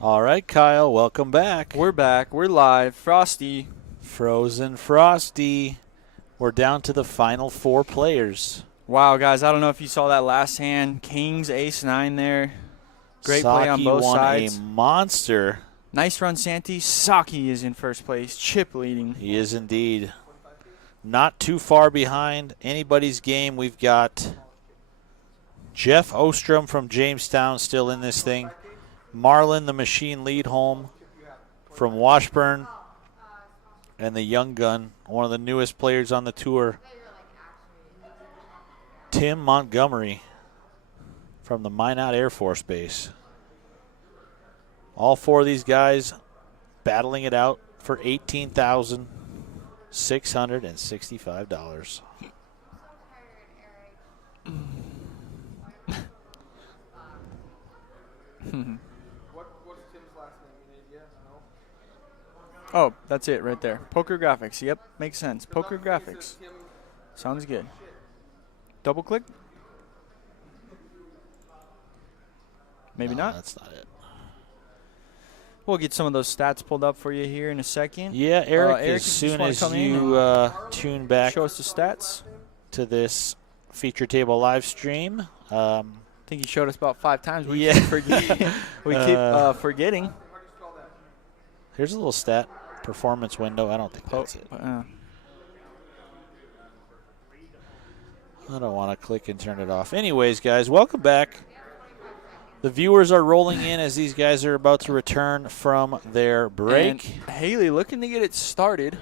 All right, Kyle, welcome back. We're back. We're live. Frosty. Frozen Frosty. We're down to the final 4 players. Wow, guys, I don't know if you saw that last hand. Kings, ace, 9 there. Great play on both sides. Saki won a monster. Nice run, Santi. Saki is in first place. Chip leading. He is indeed. Not too far behind anybody's game. We've got Jeff Ostrom from Jamestown still in this thing. Marlon the Machine Leadholm from Washburn. And the young gun, one of the newest players on the tour, Tim Montgomery from the Minot Air Force Base. All 4 of these guys battling it out for $18,665. Oh, that's it right there. Poker graphics. Yep, makes sense. Poker graphics. Sounds good. Double click? Maybe No, not. That's not it. We'll get some of those stats pulled up for you here in a second. Yeah, Eric, Eric, as you soon just as wanna come in you and tune back show us the stats. to this feature table live stream. I think you showed us about 5 times. We Yeah. keep forgetting. we keep forgetting. Here's a little stat performance window. I don't think that's it. I don't want to click and turn it off. Anyways, guys, welcome back. The viewers are rolling in as these guys are about to return from their break. And Haley looking to get it started.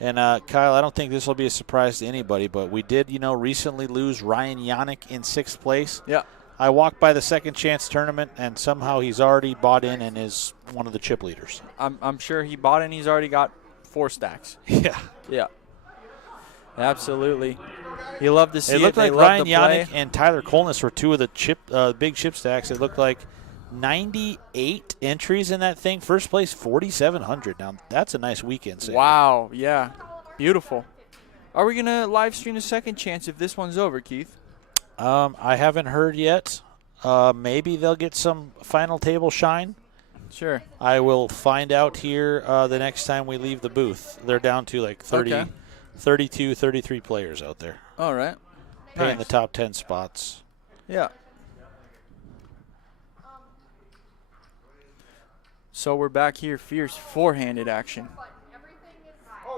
And Kyle, I don't think this will be a surprise to anybody, but we did, recently lose Ryan Yannick in 6th place. Yeah. I walked by the Second Chance tournament, and somehow he's already bought in and is one of the chip leaders. I'm sure he bought it and he's already got 4 stacks. Yeah. Yeah. Absolutely. You love to see it. It looked They like love Ryan to play. Yannick and Tyler Kolness were 2 of the big chip stacks. It looked like 98 entries in that thing. First place, 4,700. Now, that's a nice weekend. Save. Wow. Yeah. Beautiful. Are we going to live stream the Second Chance if this one's over, Keith? I haven't heard yet. Maybe they'll get some final table shine. Sure. I will find out here the next time we leave the booth. They're down to like 30, Okay. 32, 33 players out there. All right. Paying Nice. the top 10 spots. Yeah. So we're back here. Fierce 4-handed action.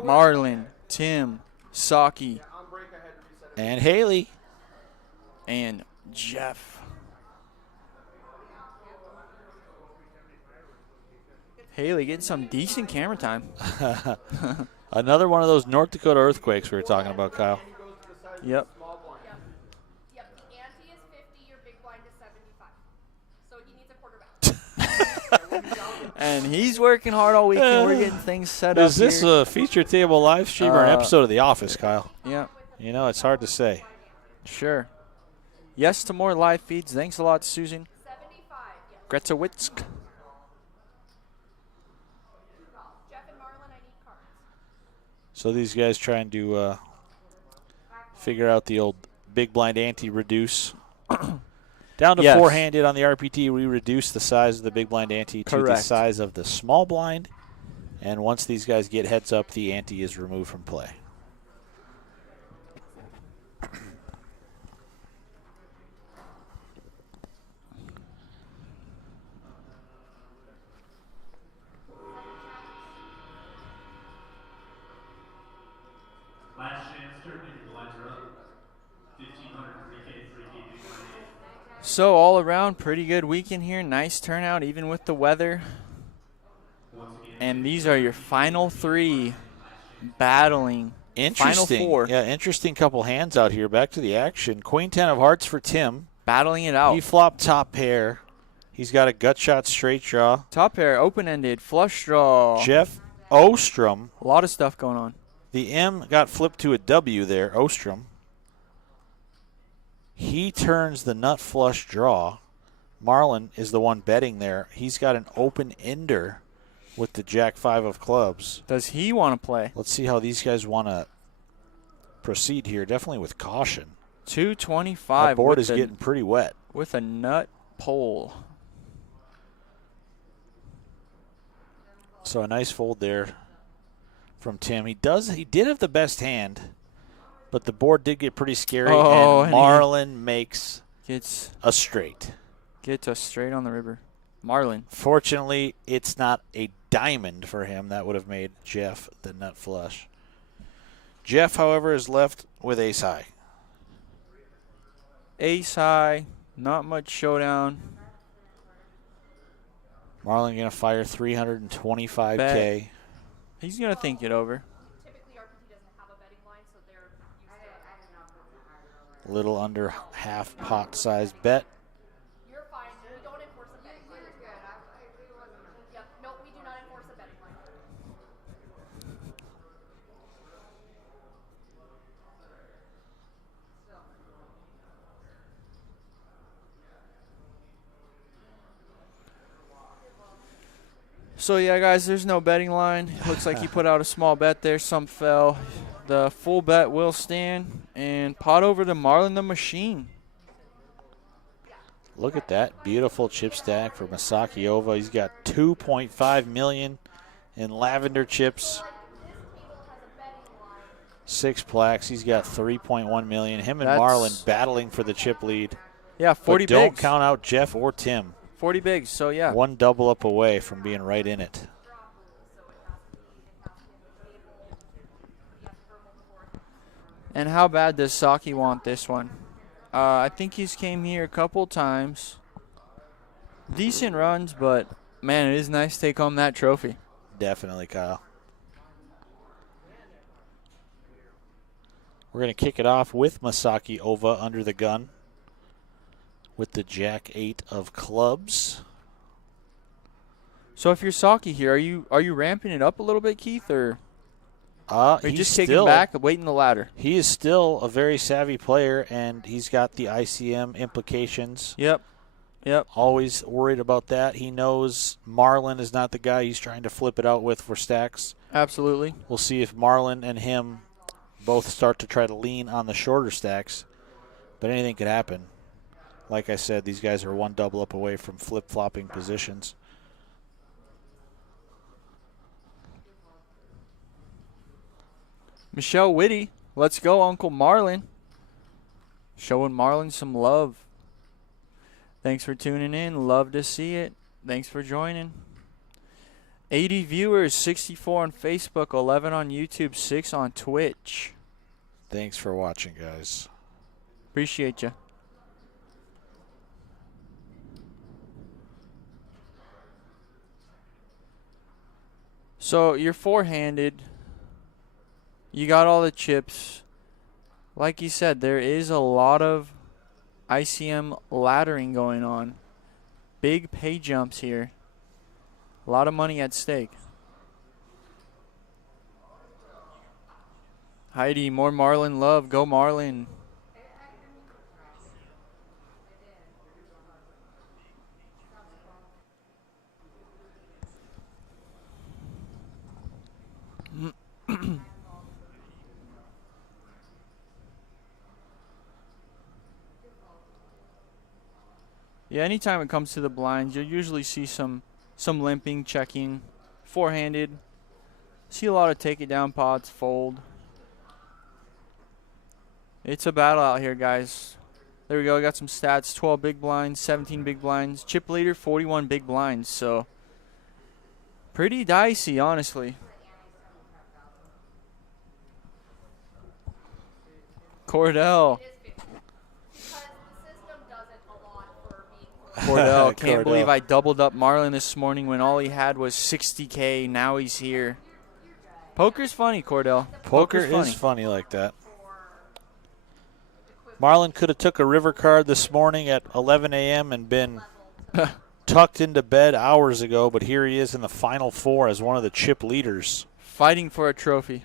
Marlon, Tim, Saki, And Haley. and Jeff. Haley getting some decent camera time. Another one of those North Dakota earthquakes we were talking about, Kyle. Yep. Yep, the ante is 50, your big blind is 75. So he needs a quarterback. And he's working hard all weekend. We're getting things set up Is this here. a feature table live stream or an episode of The Office, Kyle? Yeah, It's hard to say. sure. Yes to more live feeds. Thanks a lot, Susan 75, yeah. Gretzewitzk. Jeff and Marlon, I need cards. So these guys trying to figure out the old big blind ante reduce. Down to Yes. 4-handed on the RPT, we reduce the size of the big blind ante to the Correct. size of the small blind. And once these guys get heads up, the ante is removed from play. Last chance tournament, the lines are up. 1,500 3K, 3K, big line eight. So all around, pretty good weekend here. Nice turnout, even with the weather. Once again, And these are your final 3 battling. Interesting. Final 4 Yeah, interesting couple hands out here. Back to the action. Queen 10 of hearts for Tim. battling it out. He flopped top pair. He's got a gut shot straight draw. Top pair, open-ended, flush draw. Jeff Ostrom. A lot of stuff going on. The M got flipped to a W there, Ostrom. He turns the nut flush draw. Marlon is the one betting there. He's got an open ender with the Jack 5 of clubs. Does he want to play? Let's see how these guys want to proceed here. Definitely with caution. 225 The board with is getting pretty wet. with a nut pole. So a nice fold there from Tim. He did have the best hand, but the board did get pretty scary, Oh, and and Marlin makes Gets a straight. us straight on the river. Marlin. Fortunately, it's not a diamond for him. That would have made Jeff the nut flush. Jeff, however, is left with ace high. Ace high. Not much showdown. Marlin going to fire 325K. Bet. He's going to think it over. Typically, RPT doesn't have a betting line, so they're used to. Little under half pot size bet. You're fine. We don't enforce a betting line. Yep. No, we do not enforce a betting line. So, yeah, guys, there's no betting line. Looks like he put out a small bet there. Some fell. The full bet will stand. And pot over to Marlin the Machine. Look at that beautiful chip stack for Masaki Ova. He's got 2.5 million in lavender chips. 6 plaques. He's got 3.1 million. Him and That's- Marlin battling for the chip lead. Yeah, 40 but don't bigs. count out Jeff or Tim. 40 bigs, so yeah. One double up away from being right in it. And how bad does Saki want this one? I think he's came here a couple times. Decent runs, but, man, it is nice to take home that trophy. Definitely, Kyle. We're going to kick it off with Masaki Ova under the gun with the Jack 8 of clubs. So if you're Saki here, are you ramping it up a little bit, Keith, or are you He's just kicking still, back, waiting the ladder? He is still a very savvy player, and he's got the ICM implications. Yep. Always worried about that. He knows Marlin is not the guy he's trying to flip it out with for stacks. Absolutely. We'll see if Marlin and him both start to try to lean on the shorter stacks, but anything could happen. Like I said, these guys are one double up away from flip-flopping positions. Michelle Whitty, let's go, Uncle Marlin. Showing Marlin some love. Thanks for tuning in. Love to see it. Thanks for joining. 80 viewers, 64 on Facebook, 11 on YouTube, 6 on Twitch. Thanks for watching, guys. Appreciate you. So you're four-handed. You got all the chips. Like you said, there is a lot of ICM laddering going on. Big pay jumps here. A lot of money at stake. Heidi, more Marlin love. Go Marlin. Yeah, anytime it comes to the blinds, you'll usually see some limping, checking, four-handed. See a lot of take it down pots, fold. It's a battle out here, guys. There we go. I got some stats. 12 big blinds, 17 big blinds. Chip leader, 41 big blinds. So pretty dicey, honestly. Cordell. Cordell, can't believe I doubled up Marlin this morning when all he had was 60K. Now he's here. Poker's funny, Cordell. Poker Poker's is funny like that. Marlin could have took a river card this morning at 11 a.m. and been tucked into bed hours ago, but here he is in the Final Four as one of the chip leaders. Fighting for a trophy.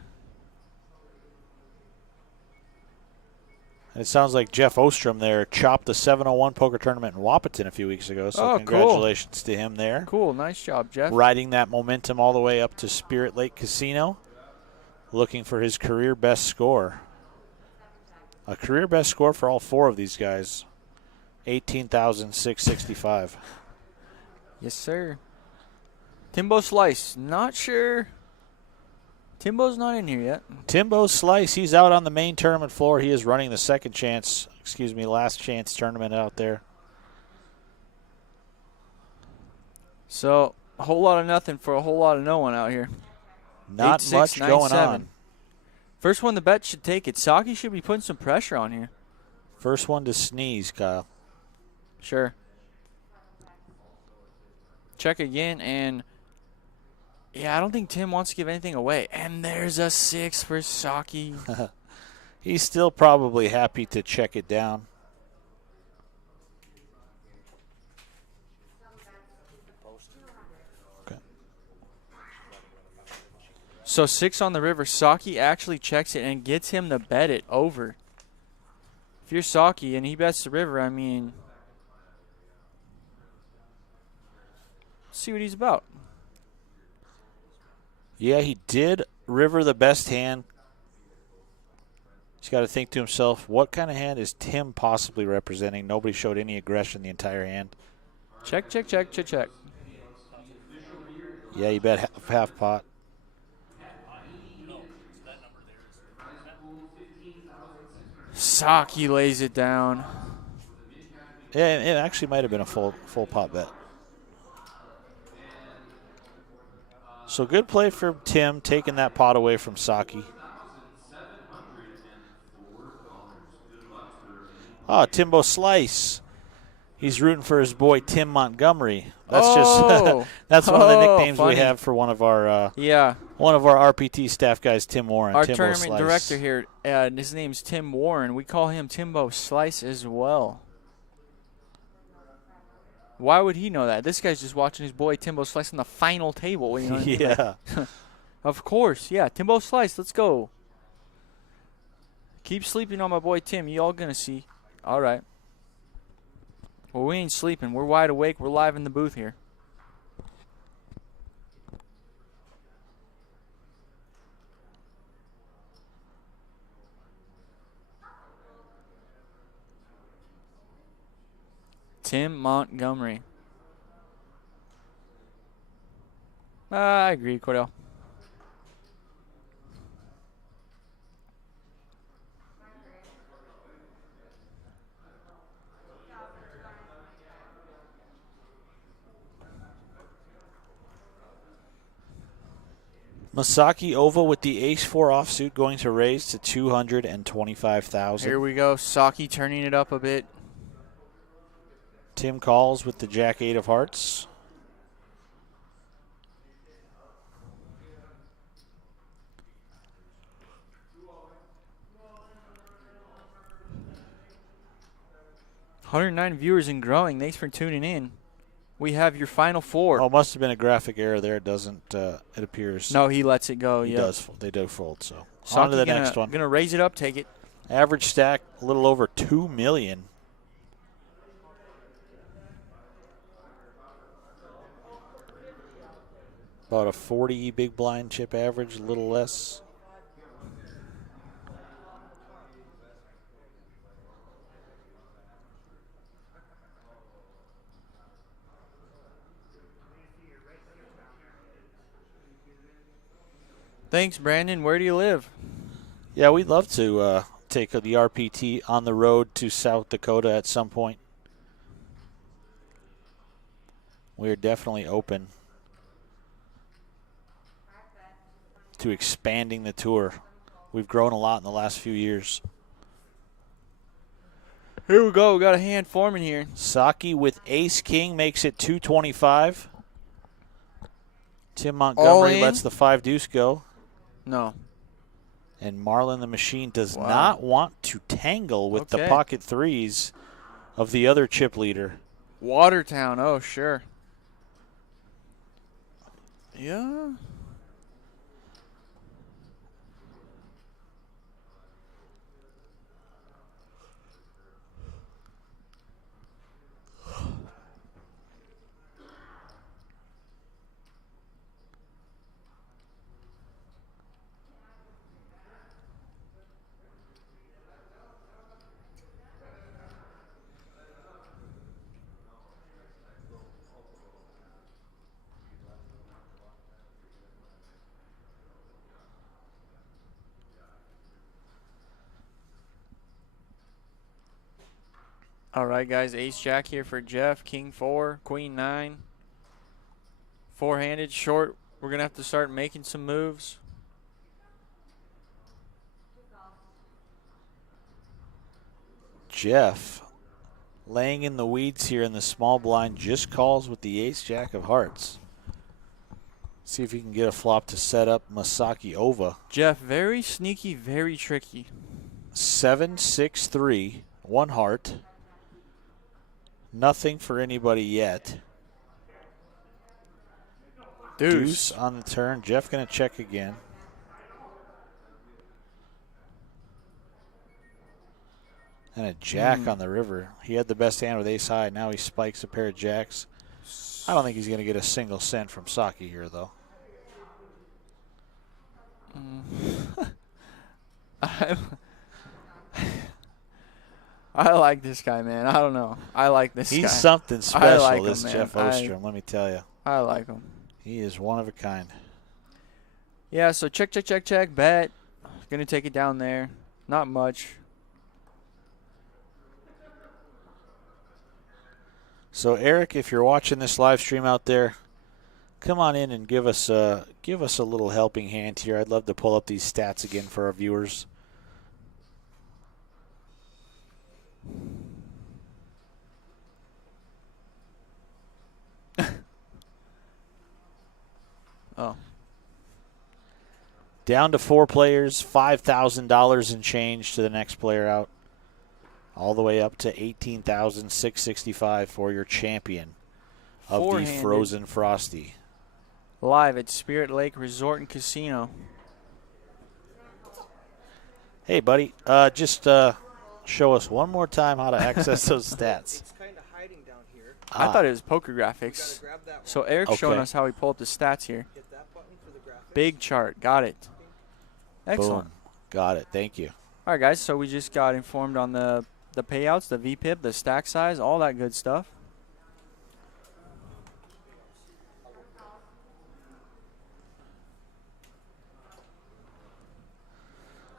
And it sounds like Jeff Ostrom there chopped the 701 poker tournament in Wahpeton a few weeks ago, so congratulations to him there. Cool, nice job, Jeff. Riding that momentum all the way up to Spirit Lake Casino, looking for his career best score. A career best score for all four of these guys, 18,665. Yes, sir. Timbo Slice. Not sure. Timbo's not in here yet. Timbo Slice, he's out on the main tournament floor. He is running the last chance tournament out there. So, a whole lot of nothing for a whole lot of no one out here. Not 8-6, much going 9-7. on. First one the bet should take it. Saki should be putting some pressure on here. First one to sneeze, Kyle. Sure. Check again, and yeah, I don't think Tim wants to give anything away. And there's a 6 for Saki. He's still probably happy to check it down. Okay. So 6 on the river. Saki actually checks it and gets him to bet it over. If you're Saki and he bets the river, I mean, see what he's about. Yeah, he did river the best hand. He's got to think to himself, what kind of hand is Tim possibly representing? Nobody showed any aggression the entire hand. Check, check, check, check, check. Yeah, you bet half pot. Saki lays it down. Yeah, it actually might have been a full pot bet. So good play for Tim, taking that pot away from Saki. Timbo Slice. He's rooting for his boy Tim Montgomery. That's just that's one of the nicknames funny. we have for one of our Yeah. one of our RPT staff guys, Tim Warren. Our Timbo tournament Slice. director here, his name's Tim Warren. We call him Timbo Slice as well. Why would he know that? This guy's just watching his boy Timbo Slice on the final table. You know what I mean? Yeah. Of course, yeah. Timbo Slice, let's go. Keep sleeping on my boy Tim. You all gonna see. All right. Well, we ain't sleeping. We're wide awake. We're live in the booth here. Tim Montgomery. I agree, Cordell. Masaki Ova with the ace-4 offsuit going to raise to 225,000. Here we go. Saki turning it up a bit. Tim calls with the jack-8 of hearts. $109 viewers and growing. Thanks for tuning in. We have your final 4. Oh, must have been a graphic error there. It doesn't. It appears. No, he lets it go. He Yep. does. They do fold. So Saki on to the next one. Gonna raise it up, take it. Average stack a little over 2 million. About a 40 big blind chip average, a little less. Thanks, Brandon. Where do you live? Yeah, we'd love to take the RPT on the road to South Dakota at some point. We're definitely open to expanding the tour. We've grown a lot in the last few years. Here we go. We got a hand forming here. Saki with ace-king makes it 225. Tim Montgomery in? lets the 5 deuce go. No. And Marlon the Machine does Wow. not want to tangle with the Okay. pocket threes of the other chip leader. Watertown. Oh, sure. Yeah. All right, guys. Ace Jack here for Jeff. King 4, Queen 9. Four-handed short. We're going to have to start making some moves. Jeff laying in the weeds here in the small blind, just calls with the ace jack of hearts. See if he can get a flop to set up Masaki Ova. Jeff, very sneaky, very tricky. 7-6-3, 1 heart. Nothing for anybody yet. Deuce on the turn. Jeff going to check again. And a jack on the river. He had the best hand with ace high. Now he spikes a pair of jacks. I don't think he's going to get a single cent from Saki here, though. I like this guy, man. I don't know. I like this guy. He's something special, like this him, Jeff Ostrom, let me tell you. I like him. He is one of a kind. Yeah, so check, bet. Going to take it down there. Not much. So Eric, if you're watching this live stream out there, come on in and give us a little helping hand here. I'd love to pull up these stats again for our viewers. Oh. Down to 4 players, $5,000 in change to the next player out. All the way up to $18,665 for your champion of the Frozen Frosty. Live at Spirit Lake Resort and Casino. Hey, buddy, just show us one more time how to access those stats. It's kind of hiding down here. I thought it was poker graphics. Grab that So Eric's showing Okay. us how we pull up the stats here. hit that button for the graphics. Big chart. Got it. Excellent. Boom. Got it. Thank you. All right, guys. So we just got informed on the payouts, the VPIP, the stack size, all that good stuff.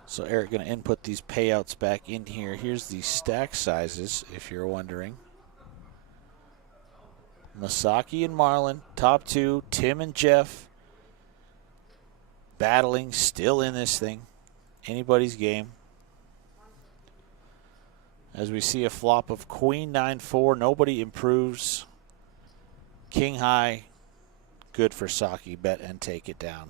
So Eric going to input these payouts back in here. Here's the stack sizes, if you're wondering. Masaki and Marlon, top 2. Tim and Jeff battling, still in this thing. Anybody's game. As we see a flop of Queen 9-4, nobody improves. King high, good for Saki. Bet and take it down.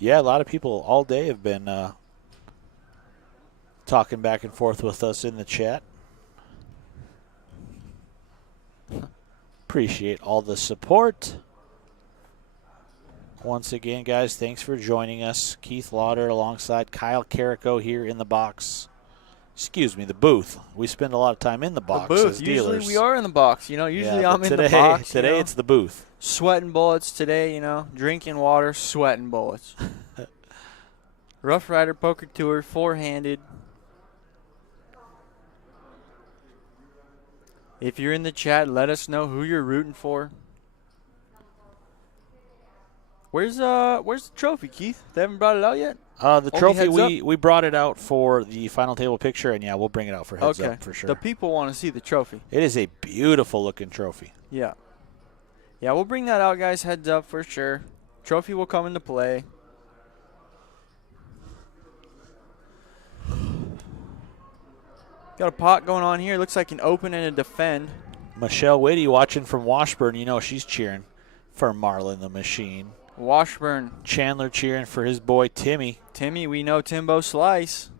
Yeah, a lot of people all day have been talking back and forth with us in the chat. Appreciate all the support. Once again, guys, thanks for joining us. Keith Lauder alongside Kyle Carrico here in the box. Excuse me, the booth. We spend a lot of time in the box as dealers. Usually we are in the box. Usually Yeah, I'm but in the box. Today it's the booth. Sweating bullets today, drinking water, sweating bullets. Roughrider Poker Tour, 4-handed. If you're in the chat, let us know who you're rooting for. Where's the trophy, Keith? They haven't brought it out yet? The trophy, we brought it out for the final table picture, and yeah, we'll bring it out for heads up for sure. The people want to see the trophy. It is a beautiful looking trophy. Yeah. Yeah, we'll bring that out, guys. Heads up for sure. Trophy will come into play. Got a pot going on here. Looks like an open and a defend. Michelle Whitty watching from Washburn. You know she's cheering for Marlon the Machine. Washburn. Chandler cheering for his boy Timmy. Timmy, we know Timbo Slice.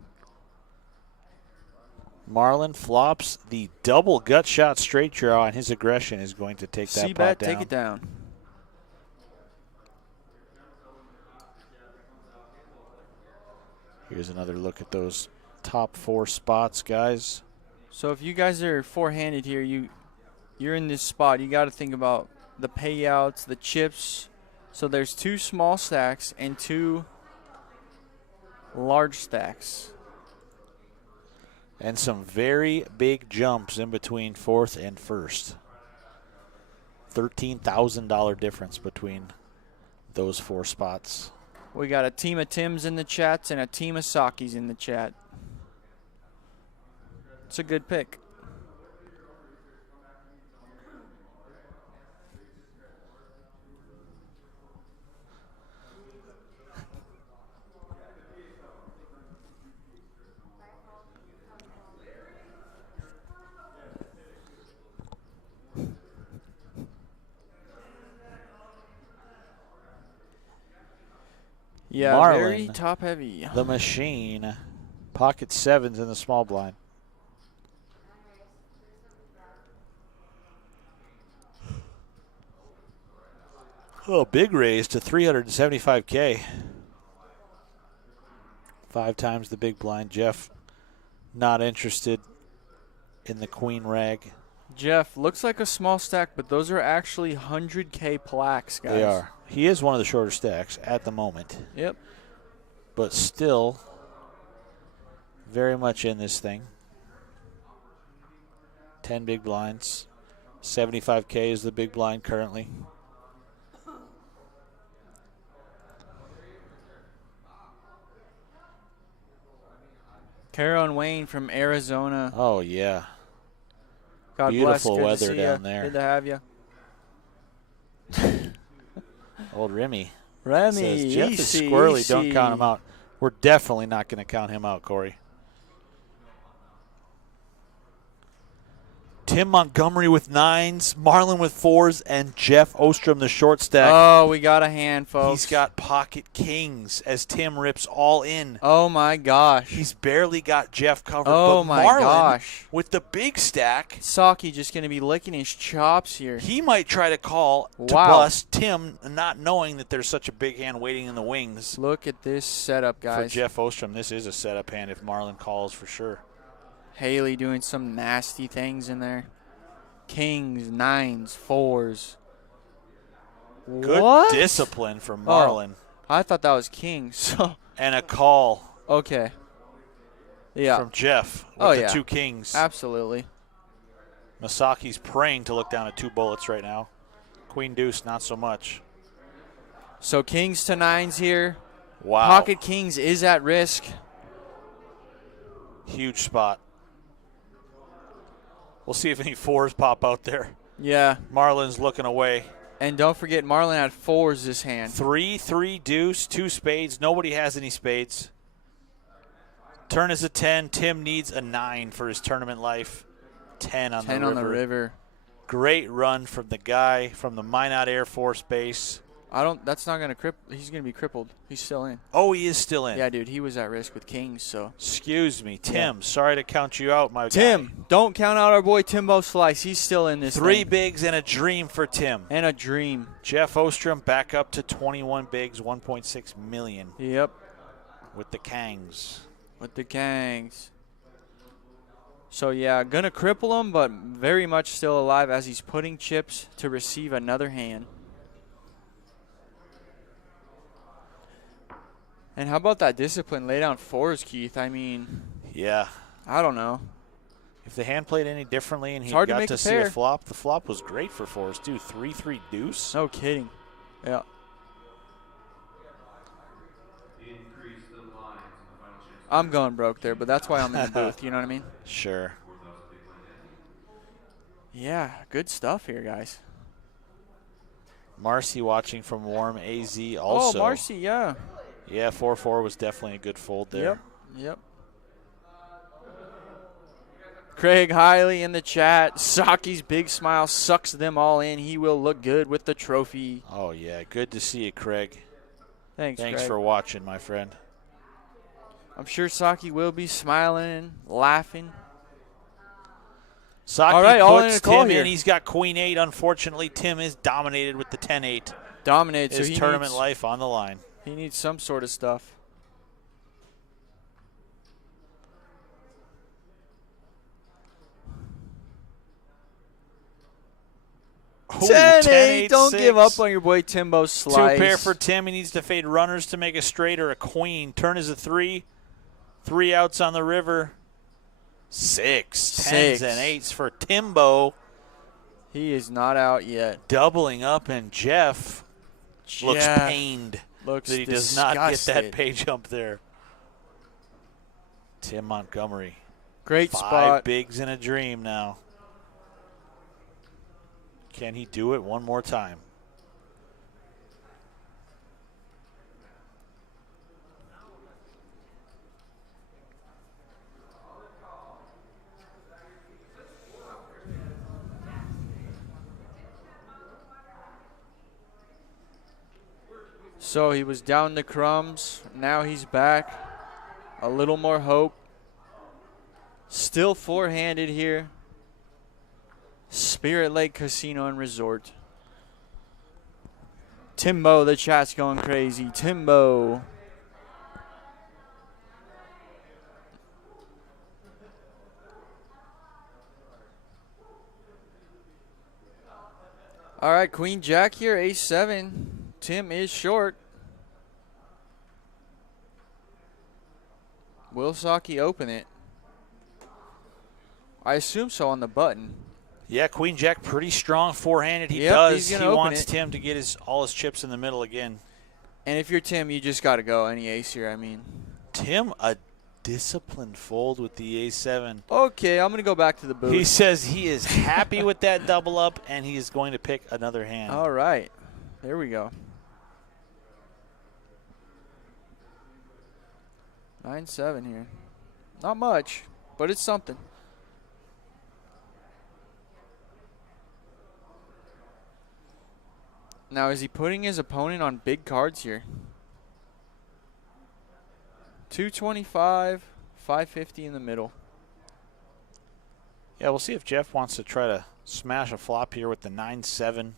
Marlon flops the double gut shot straight draw, and his aggression is going to take that pot down. Take it down. Here's another look at those top 4 spots, guys. So if you guys are 4-handed here, you're in this spot. You got to think about the payouts, the chips. So there's 2 small stacks and 2 large stacks. And some very big jumps in between fourth and first. $13,000 difference between those 4 spots. We got a team of Tims in the chats and a team of Sakis in the chat. It's a good pick. Yeah, very Marlin, top heavy. The machine. Pocket 7s in the small blind. Oh, big raise to 375K. 5 times the big blind. Jeff not interested in the queen rag. Jeff, looks like a small stack, but those are actually 100K plaques, guys. They are. He is one of the shorter stacks at the moment. Yep. But still very much in this thing. 10 big blinds. 75K is the big blind currently. Carol and Wayne from Arizona. Oh, yeah. God Beautiful bless. Good weather to see down ya. there. Good to have you. Old Remy. Remy, Says Jeff is easy, squirrely. Don't easy. count him out. We're definitely not going to count him out, Corey. Tim Montgomery with 9s, Marlin with 4s, and Jeff Ostrom, the short stack. Oh, we got a hand, folks. He's got pocket kings as Tim rips all in. Oh, my gosh. He's barely got Jeff covered. Oh, but my Marlin, gosh. with the big stack, Saki just going to be licking his chops here. he might try to call to Wow. bust Tim, not knowing that there's such a big hand waiting in the wings. Look at this setup, For guys. Jeff Ostrom, this is a setup hand if Marlin calls for sure. Haley doing some nasty things in there. Kings, 9s, 4s. Good What? discipline from Marlin. I thought that was kings. So And a call okay. Yeah. from Jeff with Oh, the yeah. 2 kings. Absolutely. Masaki's praying to look down at 2 bullets right now. Queen deuce, not so much. So kings to 9s here. Wow. Pocket kings is at risk. Huge spot. We'll see if any 4s pop out there. Yeah. Marlin's looking away. And don't forget, Marlin had 4s this hand. 3, 3, deuce, 2 spades. Nobody has any spades. Turn is a 10. Tim needs a 9 for his tournament life. 10 on 10 the on river. the river. Great run from the guy from the Minot Air Force Base. That's not going to cripple. He's going to be crippled. He's still in. Oh, he is still in. Yeah, dude, he was at risk with kings, so. Excuse me, Tim. Sorry to count you out, my guy. Tim, don't count out our boy Timbo Slice. He's still in this 3 thing. bigs and a dream for Tim. And a dream. Jeff Ostrom back up to 21 bigs, 1.6 million Yep, with the Kangs. with the Kangs. So, yeah, going to cripple him, but very much still alive as he's putting chips to receive another hand. And how about that discipline? Lay down 4s, Keith. I mean, Yeah. I don't know. If the hand played any differently and he hard to got make to a see pair. a flop, the flop was great for 4s too. 3, 3, deuce. No kidding. Yeah. Increase the lines in the final chance. I'm going broke there, but that's why I'm in the booth. You know what I mean? Sure. 4,000 big blind hand. Yeah, good stuff here, guys. Marcy watching from Warm AZ also. Oh, Marcy, yeah. Yeah, 4-4 was definitely a good fold there. Yep. Craig Hiley in the chat. Saki's big smile sucks them all in. He will look good with the trophy. Oh, yeah. Good to see you, Craig. Thanks Thanks Craig. for watching, my friend. I'm sure Saki will be smiling, laughing. Saki All right, all in puts a call Tim here. in. He's got Queen 8. Unfortunately, Tim is dominated with the 10-8. Dominated, so His he tournament needs, life on the line. he needs some sort of stuff. Ooh, 10-8. Don't 10-8-6. give up on your boy Timbo Slice. 2 pair for Tim. He needs to fade runners to make a straight or a queen. Turn is a 3. 3 outs on the river. 6. Tens 6. and 8s for Timbo. He is not out yet. Doubling up, and Jeff looks pained Looks that he does disgusted. not get that pay jump there. Tim Montgomery. Great 5 spot. bigs in a dream now. Can he do it one more time? So he was down the crumbs. Now he's back. A little more hope. Still four-handed here. Spirit Lake Casino and Resort. Timbo, the chat's going crazy. Timbo. All right, Queen Jack here, ace-7. Tim is short. Will Saki open it? I assume so on the button. Yeah, Queen Jack pretty strong four-handed. He Yep, does. he's He gonna open wants it. Tim to get all his chips in the middle again. And if you're Tim, you just got to go any ace here, I mean. Tim, a disciplined fold with the A7. Okay, I'm going to go back to the booth. He says he is happy with that double up, and he is going to pick another hand. All right. There we go. 9-7 here. Not much, but it's something. Now, is he putting his opponent on big cards here? 225, 550 in the middle. Yeah, we'll see if Jeff wants to try to smash a flop here with the 9-7.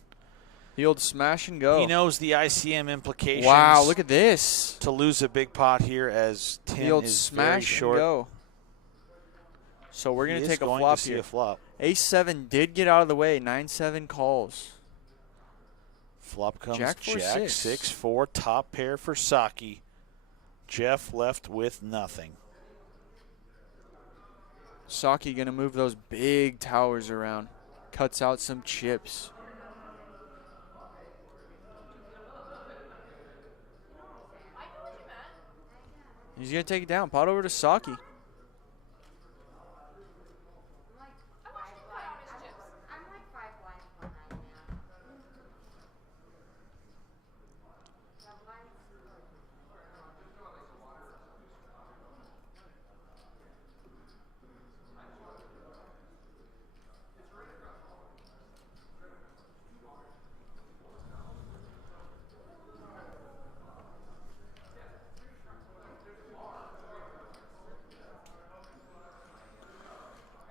The old smash and go. He knows the ICM implications. Wow, look at this. To lose a big pot here as The Tim old is very smash short. and go. So we're going He to is take a going flop to see here. a flop. Ace-7 did get out of the way. 9-7 calls. Flop comes Jack Jack, 4-6. 6-4, top pair for Saki. Jeff left with nothing. Saki going to move those big towers around. Cuts out some chips. He's going to take it down. Pot over to Saki.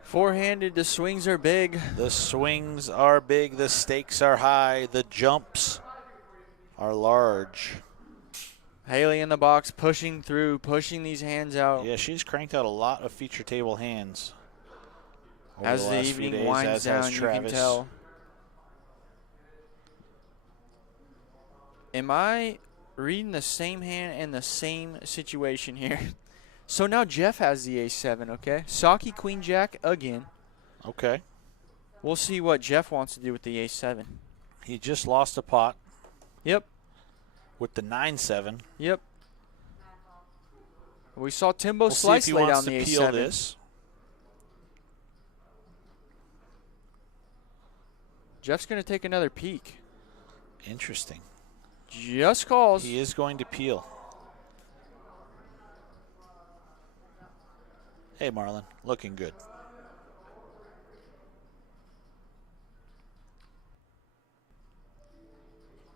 Four-handed, the swings are big. The swings are big. The stakes are high. The jumps are large. Haley in the box, pushing through, pushing these hands out. Yeah, she's cranked out a lot of feature table hands over As the last few evening days, winds as down, has you can Travis. tell. Am I reading the same hand and the same situation here? So now Jeff has the ace-7, okay? Saki, queen, jack again. Okay. We'll see what Jeff wants to do with the ace-7. He just lost a pot Yep, with the 9-7. yep. We saw Timbo We'll see if slice he lay wants down to the peel ace-7. this. Jeff's going to take another peek. Interesting. Just calls. He is going to peel. Hey, Marlon, looking good.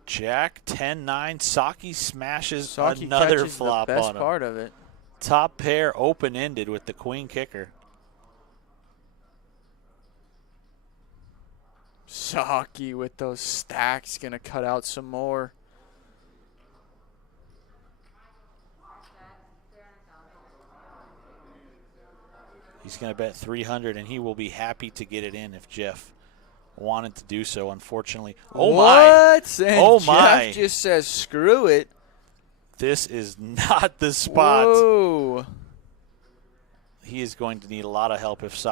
Jack 10-9. Saki smashes Saki another catches flop the best on him. part of it. Top pair open-ended with the queen kicker. Saki with those stacks going to cut out some more. He's going to bet 300, and he will be happy to get it in if Jeff wanted to do so, unfortunately. Oh, my. What? And Oh, Jeff my. just says, screw it. This is not the spot. Whoa. he is going to need a lot of help if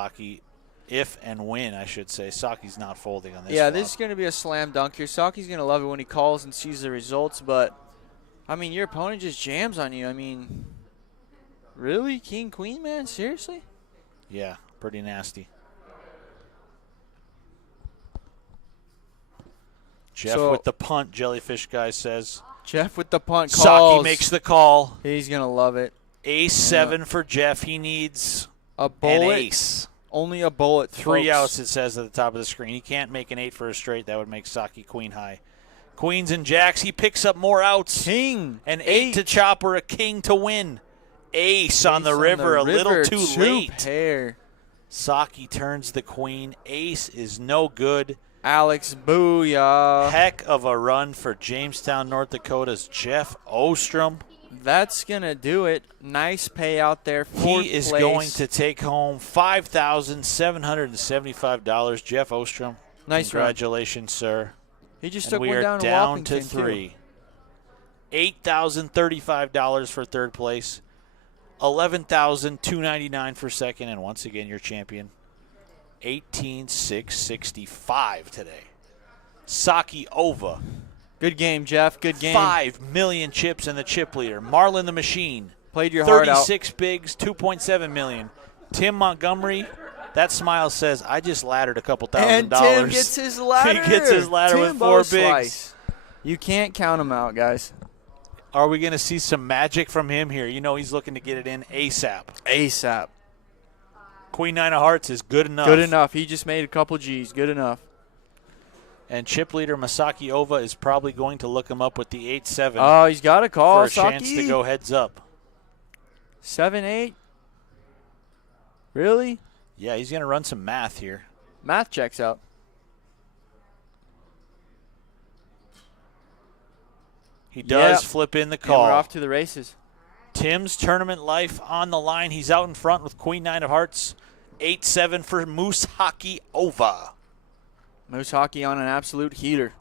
and when, I should say, Saki's not folding on this Yeah, flop. this is going to be a slam dunk here. Saki's going to love it when he calls and sees the results, but, I mean, your opponent just jams on you. I mean, really? King, queen, man? Seriously? Yeah, pretty nasty. Jeff So- with the punt, Jellyfish guy says. Jeff with the punt calls. Saki makes the call. He's going to love it. Ace 7 for Jeff. He needs A an bullet. ace. Only a bullet. 3 folks. outs, it says at the top of the screen. He can't make an 8 for a straight. That would make Saki queen high. Queens and jacks. He picks up more outs. King. An 8 to chop or a king to win. Ace on the river. A little too late. Pair. Saki turns the queen. Ace is no good. Alex, booyah. Heck of a run for Jamestown, North Dakota's Jeff Ostrom. That's going to do it. Nice payout there. Fourth He is place. going to take home $5,775. Jeff Ostrom, Nice run. congratulations, sir. He just And took we one are down, down in to Wappington, too. 3. $8,035 for third place. $11,299 for second. And once again, your champion, $18,665 today. Saki Ova. Good game, Jeff. Good game. 5 million chips in the chip leader. Marlin the Machine. Played your heart out. 36 bigs, 2.7 million. Tim Montgomery, that smile says, I just laddered a couple And $1,000. Tim gets his ladder. He gets his ladder with Timbo 4 bigs. slice. You can't count him out, guys. Are we going to see some magic from him here? You know he's looking to get it in ASAP. ASAP. Queen 9 of hearts is good enough. Good enough. He just made a couple G's. Good enough. And chip leader Masaki Ova is probably going to look him up with the 8-7 Oh, he's got a call, for a Saki. chance to go heads up. 7-8. Really? Yeah, he's going to run some math here. Math checks out. He does Yep. flip in the And call. we're off to the races. Tim's tournament life on the line. He's out in front with Queen 9 of hearts. 8-7 for Moose Hockey Ova. Moose Hockey on an absolute heater.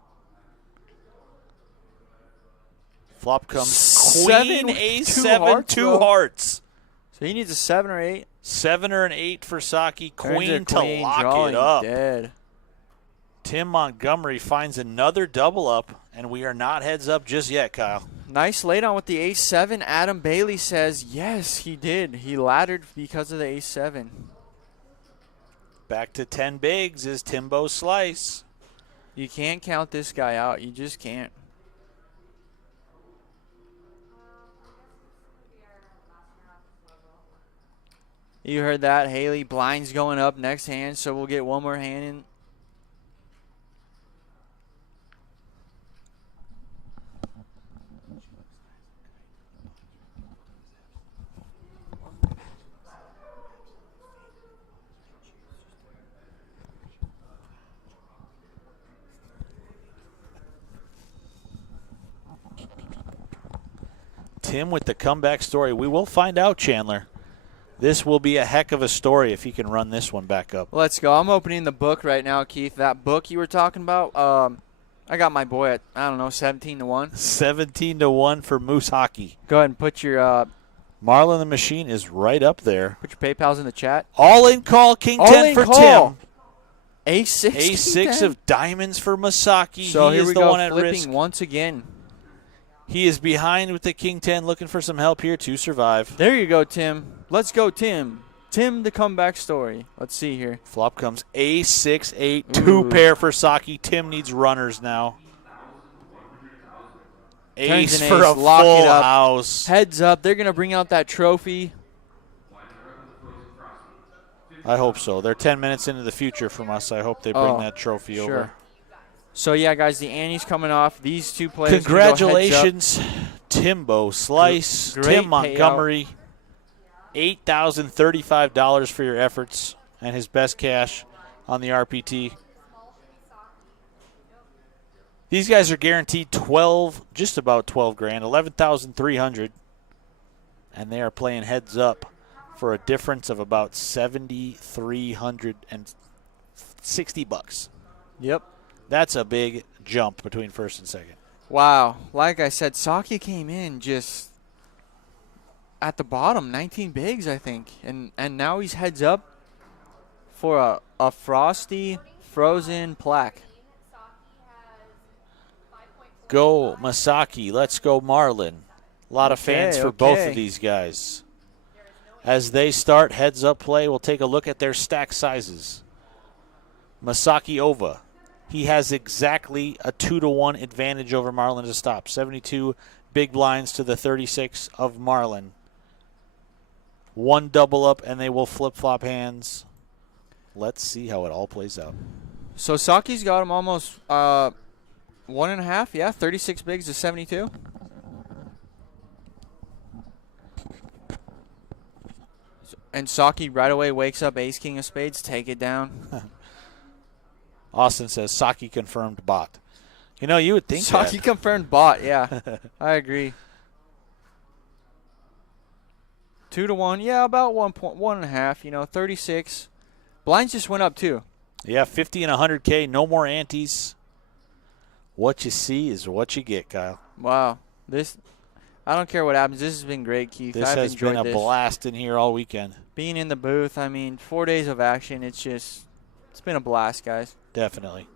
Flop comes Seven Queen with A7, two hearts, two bro. hearts. So he needs a 7 or 8. 7 or an 8 for Saki. Turns Queen her to lock drawing it up. Dead. Tim Montgomery finds another double up, and we are not heads up just yet, Kyle. Nice laid on with the ace-7. Adam Bailey says, yes, he did. He laddered because of the ace-7. Back to 10 bigs is Timbo Slice. You can't count this guy out. You just can't. You heard that, Haley. Blinds going up next hand, so we'll get one more hand in. Tim with the comeback story. We will find out, Chandler. This will be a heck of a story if he can run this one back up. Let's go. I'm opening the book right now, Keith. That book you were talking about, I got my boy at, I don't know, 17-1. 17-1 for Moose Hockey. Go ahead and put your Marlin the Machine is right up there. PayPals in the chat. All in call, King All 10 in for call. Tim. Ace-6. Ace-6 of diamonds for Masaki. So he here is we the go, one at flipping risk. once again. He is behind with the King 10, looking for some help here to survive. There you go, Tim. Let's go, Tim. Tim, the comeback story. Let's see here. Flop comes A6, 8, Ooh. 2 pair for Saki. Tim needs runners now. Turns Ace an for ace, a lock it full up. house. Heads up. They're going to bring out that trophy. I hope so. They're 10 minutes into the future from us. I hope they bring Oh, that trophy sure. over. So, yeah, guys, the ante's coming off. These two players gonna go heads up. Congratulations, Timbo Slice, Great Tim Montgomery. $8,035 for your efforts and his best cash on the RPT. These guys are guaranteed 12, just about 12 grand, 11,300, and they are playing heads up for a difference of about 7,360 bucks. Yep. That's a big jump between first and second. Wow. Like I said, Saki came in just at the bottom, 19 bigs, I think. And now he's heads up for a frosty, frozen plaque. Saki has 5.4. Go Masaki. Let's go Marlin. A lot of fans for both of okay. these guys. As they start heads-up play, we'll take a look at their stack sizes. Masaki Ova. He has exactly a 2-to-1 advantage over Marlin to stop. 72 big blinds to the 36 of Marlin. One double up, and they will flip-flop hands. Let's see how it all plays out. So Saki's got him almost 1.5, yeah, 36 bigs to 72. And Saki right away wakes up ace king of spades, take it down. Austin says Saki confirmed bot. You know, you would think Saki that. confirmed bot, yeah. I agree. 2-to-1, yeah, about 1.5, you know, 36. Blinds just went up too. Yeah, 50 and 100K, no more antes. What you see is what you get, Kyle. Wow. I don't care what happens. This has been great, Keith. This I've has been enjoyed a this. blast in here all weekend. Being in the booth, I mean, 4 days of action, it's been a blast, guys. Definitely.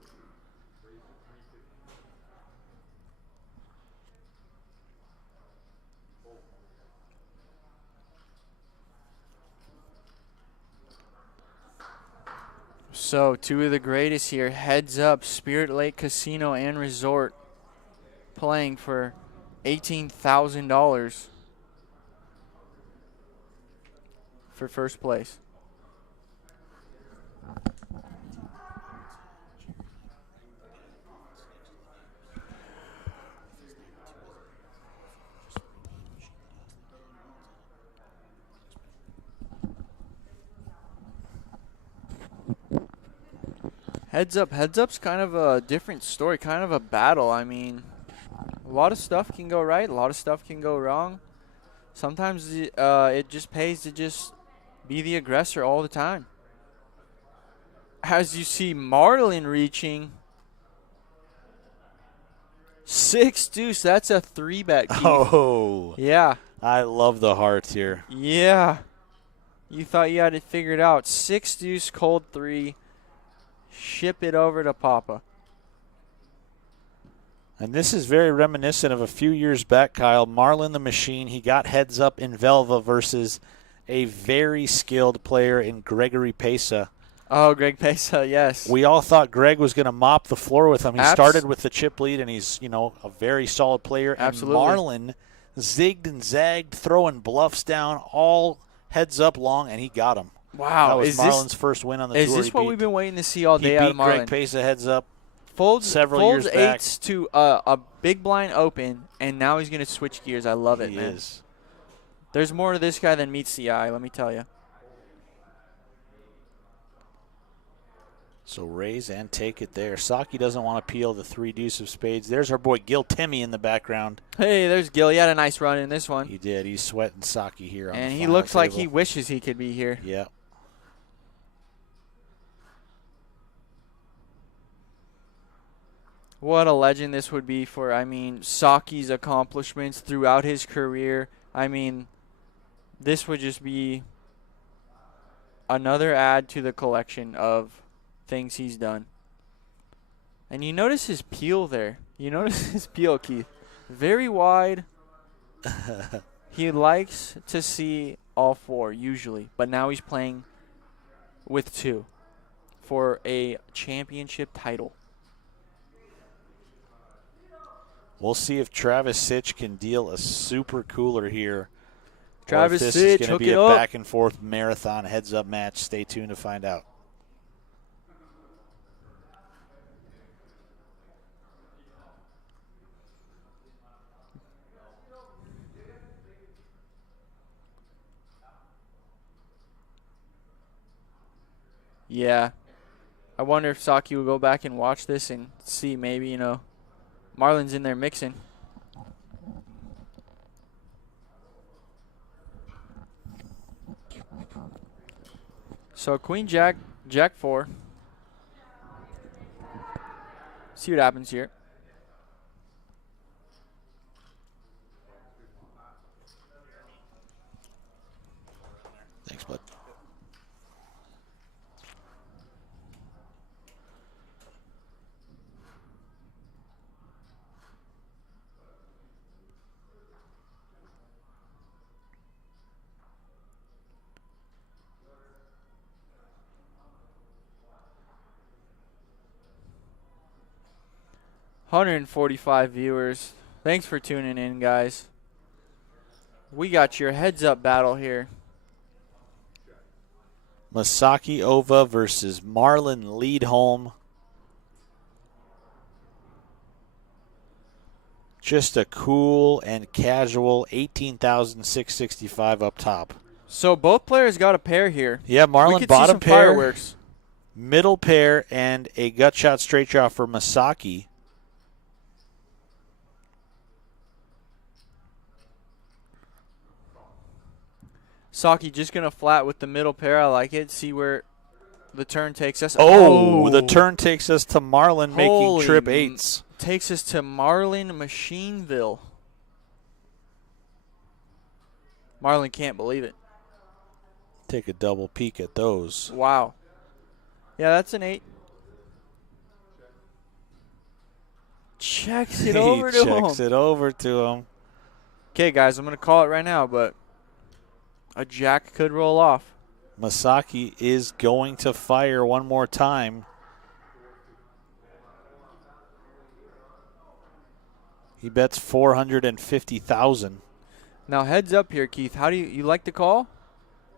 So, two of the greatest here. Heads up, Spirit Lake Casino and Resort playing for $18,000 for first place. Heads up. Heads up's kind of a different story, kind of a battle. I mean, a lot of stuff can go right, a lot of stuff can go wrong. Sometimes it just pays to just be the aggressor all the time. As you see Marlin reaching 6 deuce, that's a 3-bet. Oh, Yeah. I love the hearts here. Yeah. You thought you had it figured out. 6 deuce, cold 3. Ship it over to Papa. And this is very reminiscent of a few years back, Kyle. Marlin the Machine, he got heads up in Velva versus a very skilled player in Gregory Pesa. Oh, Greg Pesa, yes. We all thought Greg was going to mop the floor with him. He started with the chip lead, and he's, a very solid player. Absolutely. And Marlin zigged and zagged, throwing bluffs down, all heads up long, and he got him. Wow. That was Marlin's first win on the tour. Is this what we've been waiting to see all day out of Marlin? He beat Greg Pesa heads up Folds several years back. Eights to a big blind open, and now he's going to switch gears. I love it, man. He is. There's more to this guy than meets the eye, let me tell you. So raise and take it there. Saki doesn't want to peel the 3 deuce of spades. There's our boy Gil Timmy in the background. Hey, there's Gil. He had a nice run in this one. He did. He's sweating Saki here on and the he final looks like table. he wishes he could be here. Yeah. What a legend this would be for, Saki's accomplishments throughout his career. This would just be another add to the collection of things he's done. And you notice his peel there. You notice his peel, Keith. Very wide. He likes to see all 4, usually. But now he's playing with 2 for a championship title. We'll see if Travis Sitch can deal a super cooler here. Travis or if this Sitch, is going to be hook a it up. back and forth marathon heads up match. Stay tuned to find out. Yeah. I wonder if Saki will go back and watch this and see maybe, Marlin's in there mixing. So Queen Jack, Jack 4. See what happens here. 145 viewers. Thanks for tuning in, guys. We got your heads-up battle here. Masaki Ova versus Marlon Leadholm. Just a cool and casual 18,665 up top. So both players got a pair here. Yeah, We Marlon could see bottom some pair, fireworks. middle pair, and a gut shot straight draw for Masaki. Saki just going to flat with the middle pair. I like it. See where the turn takes us. Oh, the turn takes us to Marlon making Holy trip eights. Takes us to Marlin Machineville. Marlon can't believe it. Take a double peek at those. Wow. Yeah, that's an 8. Checks it over to him. Checks it over to him. Okay, guys, I'm going to call it right now, but a jack could roll off. Masaki is going to fire one more time. He bets 450,000. Now, heads up here, Keith. How do you like the call?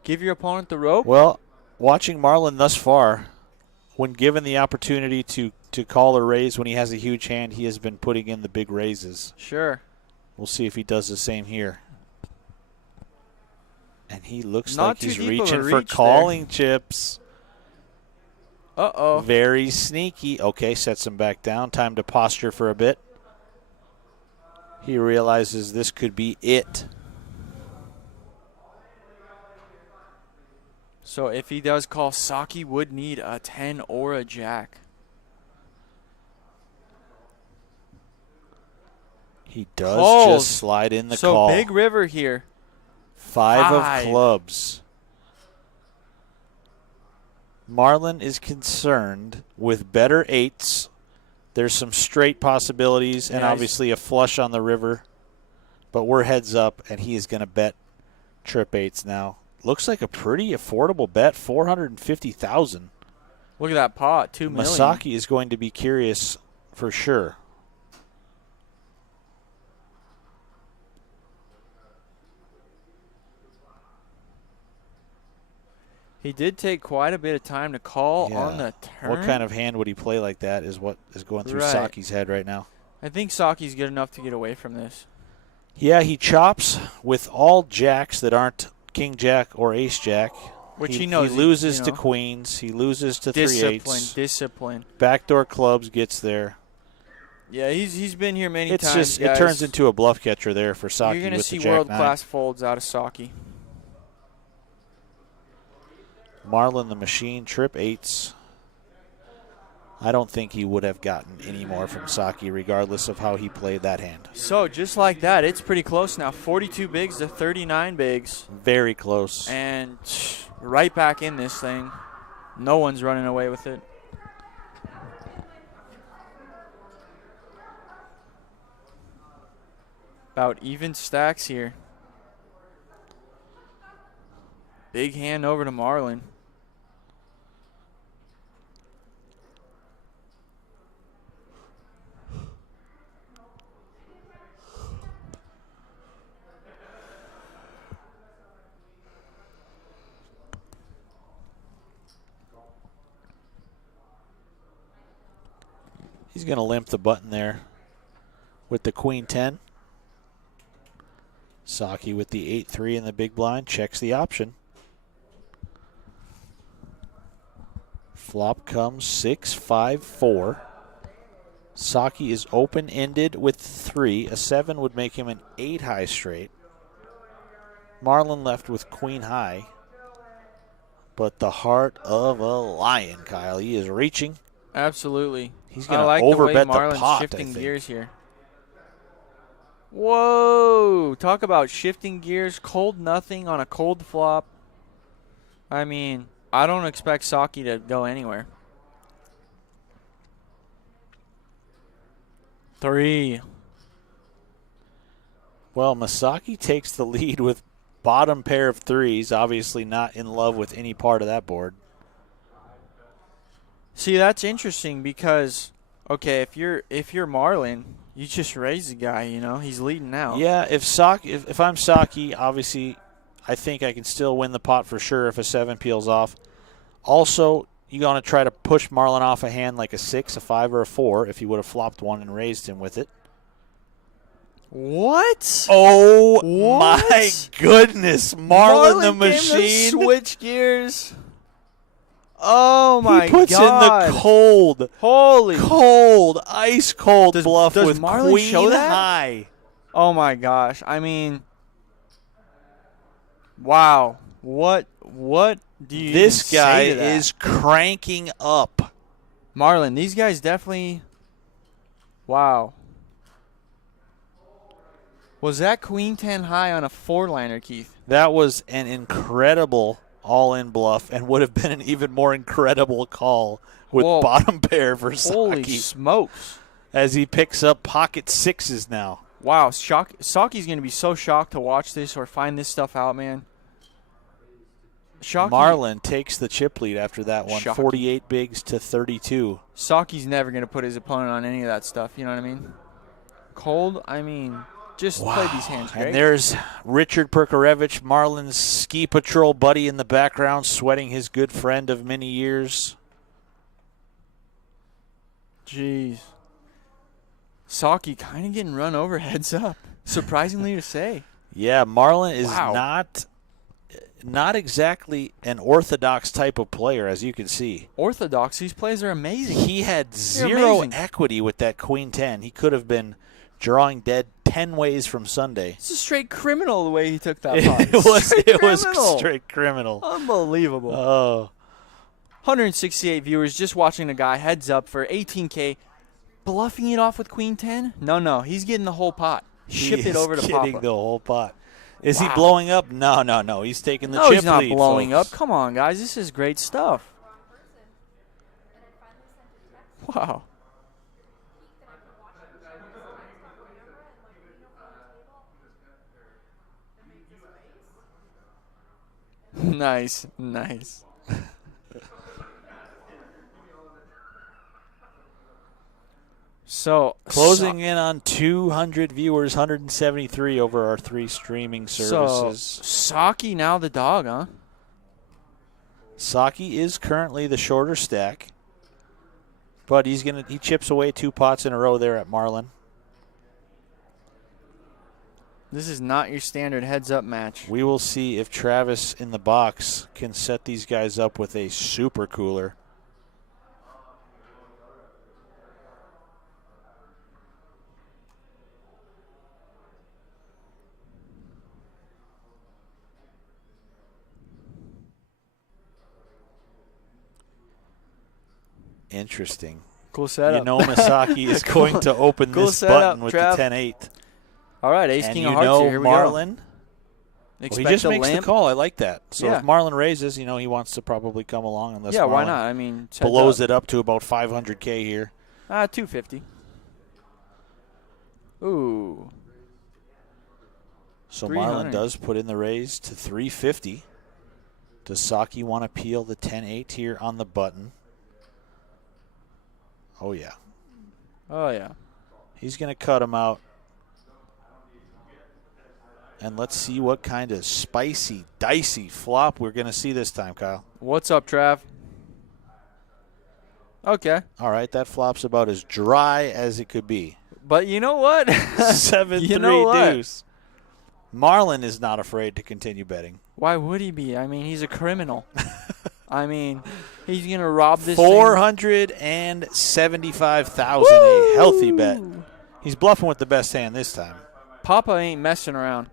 Give your opponent the rope? Well, watching Marlon thus far, when given the opportunity to call a raise when he has a huge hand, he has been putting in the big raises. Sure. We'll see if he does the same here. And he looks Not like too he's deep of a reaching for reach calling chips. Uh-oh. Very sneaky. Okay, sets him back down. Time to posture for a bit. He realizes this could be it. So if he does call, Saki would need a 10 or a jack. He does Calls. just slide in the So call. big river here. Five of Five. clubs. Marlon is concerned with better eights. There's some straight possibilities and Yeah, obviously a flush on the river. But we're heads up, and he is going to bet trip eights now. Looks like a pretty affordable bet, 450,000. Look at that pot, 2 million. Masaki is going to be curious for sure. He did take quite a bit of time to call on the turn. What kind of hand would he play like that is what is going through Right. Saki's head right now. I think Saki's good enough to get away from this. Yeah, he chops with all jacks that aren't king jack or ace jack. Which he knows He he- loses you to know. queens. He loses to Discipline, 3/8. discipline. Backdoor clubs gets there. Yeah, he's been here many It's times, just guys. it turns into a bluff catcher there for Saki You're going to with see the jack world-class folds out of Saki. 9. Marlon the Machine, trip eights. I don't think he would have gotten any more from Saki regardless of how he played that hand. So just like that, it's pretty close now. 42 bigs to 39 bigs. Very close. And right back in this thing. No one's running away with it. About even stacks here. Big hand over to Marlon. He's going to limp the button there with the queen 10. Saki with the 8-3 in the big blind checks the option. Flop comes 6-5-4. Saki is open-ended with 3. A 7 would make him an 8 high straight. Marlon left with queen high. But the heart of a lion, Kyle. He is reaching. Absolutely. He's going I to like the way overbet the Marlon's pot, I shifting think. gears here. Whoa! Talk about shifting gears. Cold nothing on a cold flop. I mean, I don't expect Saki to go anywhere. 3. Well, Masaki takes the lead with bottom pair of 3s, obviously not in love with any part of that board. See, that's interesting because Okay, if you're Marlin, you just raise the guy. You know, he's leading now. Yeah, if I'm Saki, obviously, I think I can still win the pot for sure if a 7 peels off. Also, you want to try to push Marlin off a hand like a 6, a 5, or a 4 if he would have flopped one and raised him with it. What? Oh, What? my goodness. Marlin the gave them machine. switch gears. Oh, my God. He puts in the cold, ice cold bluff does with Marlin queen show that? high. Oh, my gosh. I mean, wow. What do you This even guy say to that? is cranking up. Marlin, these guys definitely. Wow. Was that queen 10 high on a 4-liner, Keith? That was an incredible all-in bluff and would have been an even more incredible call with Whoa. bottom pair for Holy Saki smokes. as he picks up pocket 6s now. Wow. Saki's going to be so shocked to watch this or find this stuff out, man. Shocky. Marlin takes the chip lead after that one, Shocking. 48 bigs to 32. Saki's never going to put his opponent on any of that stuff. You know what I mean? Cold, I mean, just play these hands great. And there's Richard Perkarevich, Marlin's ski patrol buddy in the background, sweating his good friend of many years. Jeez. Saki kind of getting run over heads up. Surprisingly to say. Yeah, Marlin is Wow. not exactly an orthodox type of player, as you can see. Orthodox, these plays are amazing. He had They're zero amazing. equity with that queen 10. He could have been drawing dead 10 ways from Sunday. It's a straight criminal the way he took that pot. It was criminal. straight criminal. Unbelievable. Oh, 168 viewers just watching a guy heads up for 18K, bluffing it off with queen 10? No, he's getting the whole pot. Ship he it over is to getting Papa. the whole pot. Is he Wow. blowing up? No. He's taking the No, chip he's not lead, blowing folks. up. Come on, guys. This is great stuff. Wow. Nice. So Closing in on 200 viewers, 173 over our 3 streaming services. So Saki now the dog, huh? Saki is currently the shorter stack, but he chips away 2 pots in a row there at Marlin. This is not your standard heads-up match. We will see if Travis in the box can set these guys up with a super cooler. Interesting. Cool setup. You know Misaki is going to open Cool this setup, button with Trav. the 10-8. All right, ace And king you of hearts know here. Here Marlin, we go. well, he Expect just a makes lamp. the call. I like that. So Yeah. if Marlin raises, he wants to probably come along unless Yeah, why Marlin not? I mean, it's blows heads it up to about 500K here. up. 250. Ooh. So 300. Marlin does put in the raise to 350. Does Saki want to peel the 10-8 here on the button? Oh, yeah. Oh, yeah. He's going to cut him out. And let's see what kind of spicy, dicey flop we're going to see this time, Kyle. What's up, Trav? Okay. All right, that flop's about as dry as it could be. But you know what? 7-3 You know what? deuce. Marlin is not afraid to continue betting. Why would he be? I mean, he's a criminal. I mean, he's going to rob this thing. 475,000, a healthy bet. He's bluffing with the best hand this time. Papa ain't messing around.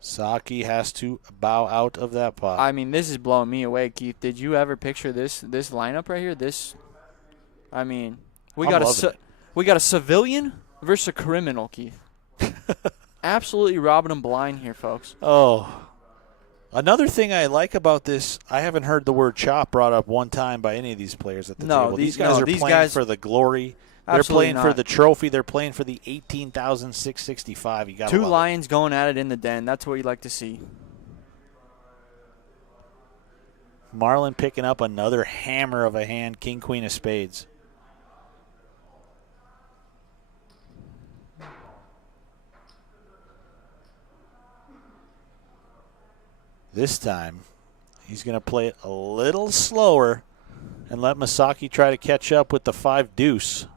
Saki has to bow out of that pot. I mean, this is blowing me away, Keith. Did you ever picture this lineup right here? I mean, we I'm got loving it. we got a civilian versus a criminal, Keith. Absolutely robbing them blind here, folks. Oh. Another thing I like about this, I haven't heard the word chop brought up one time by any of these players at the No, table. these- These guys no, are these playing guys- for the glory. They're Absolutely playing for not. the trophy. They're playing for the 18,665. You got 2 lions going at it in the den. That's what you like to see. Marlin picking up another hammer of a hand, king, queen of spades. This time, he's going to play it a little slower and let Masaki try to catch up with the 5 deuce.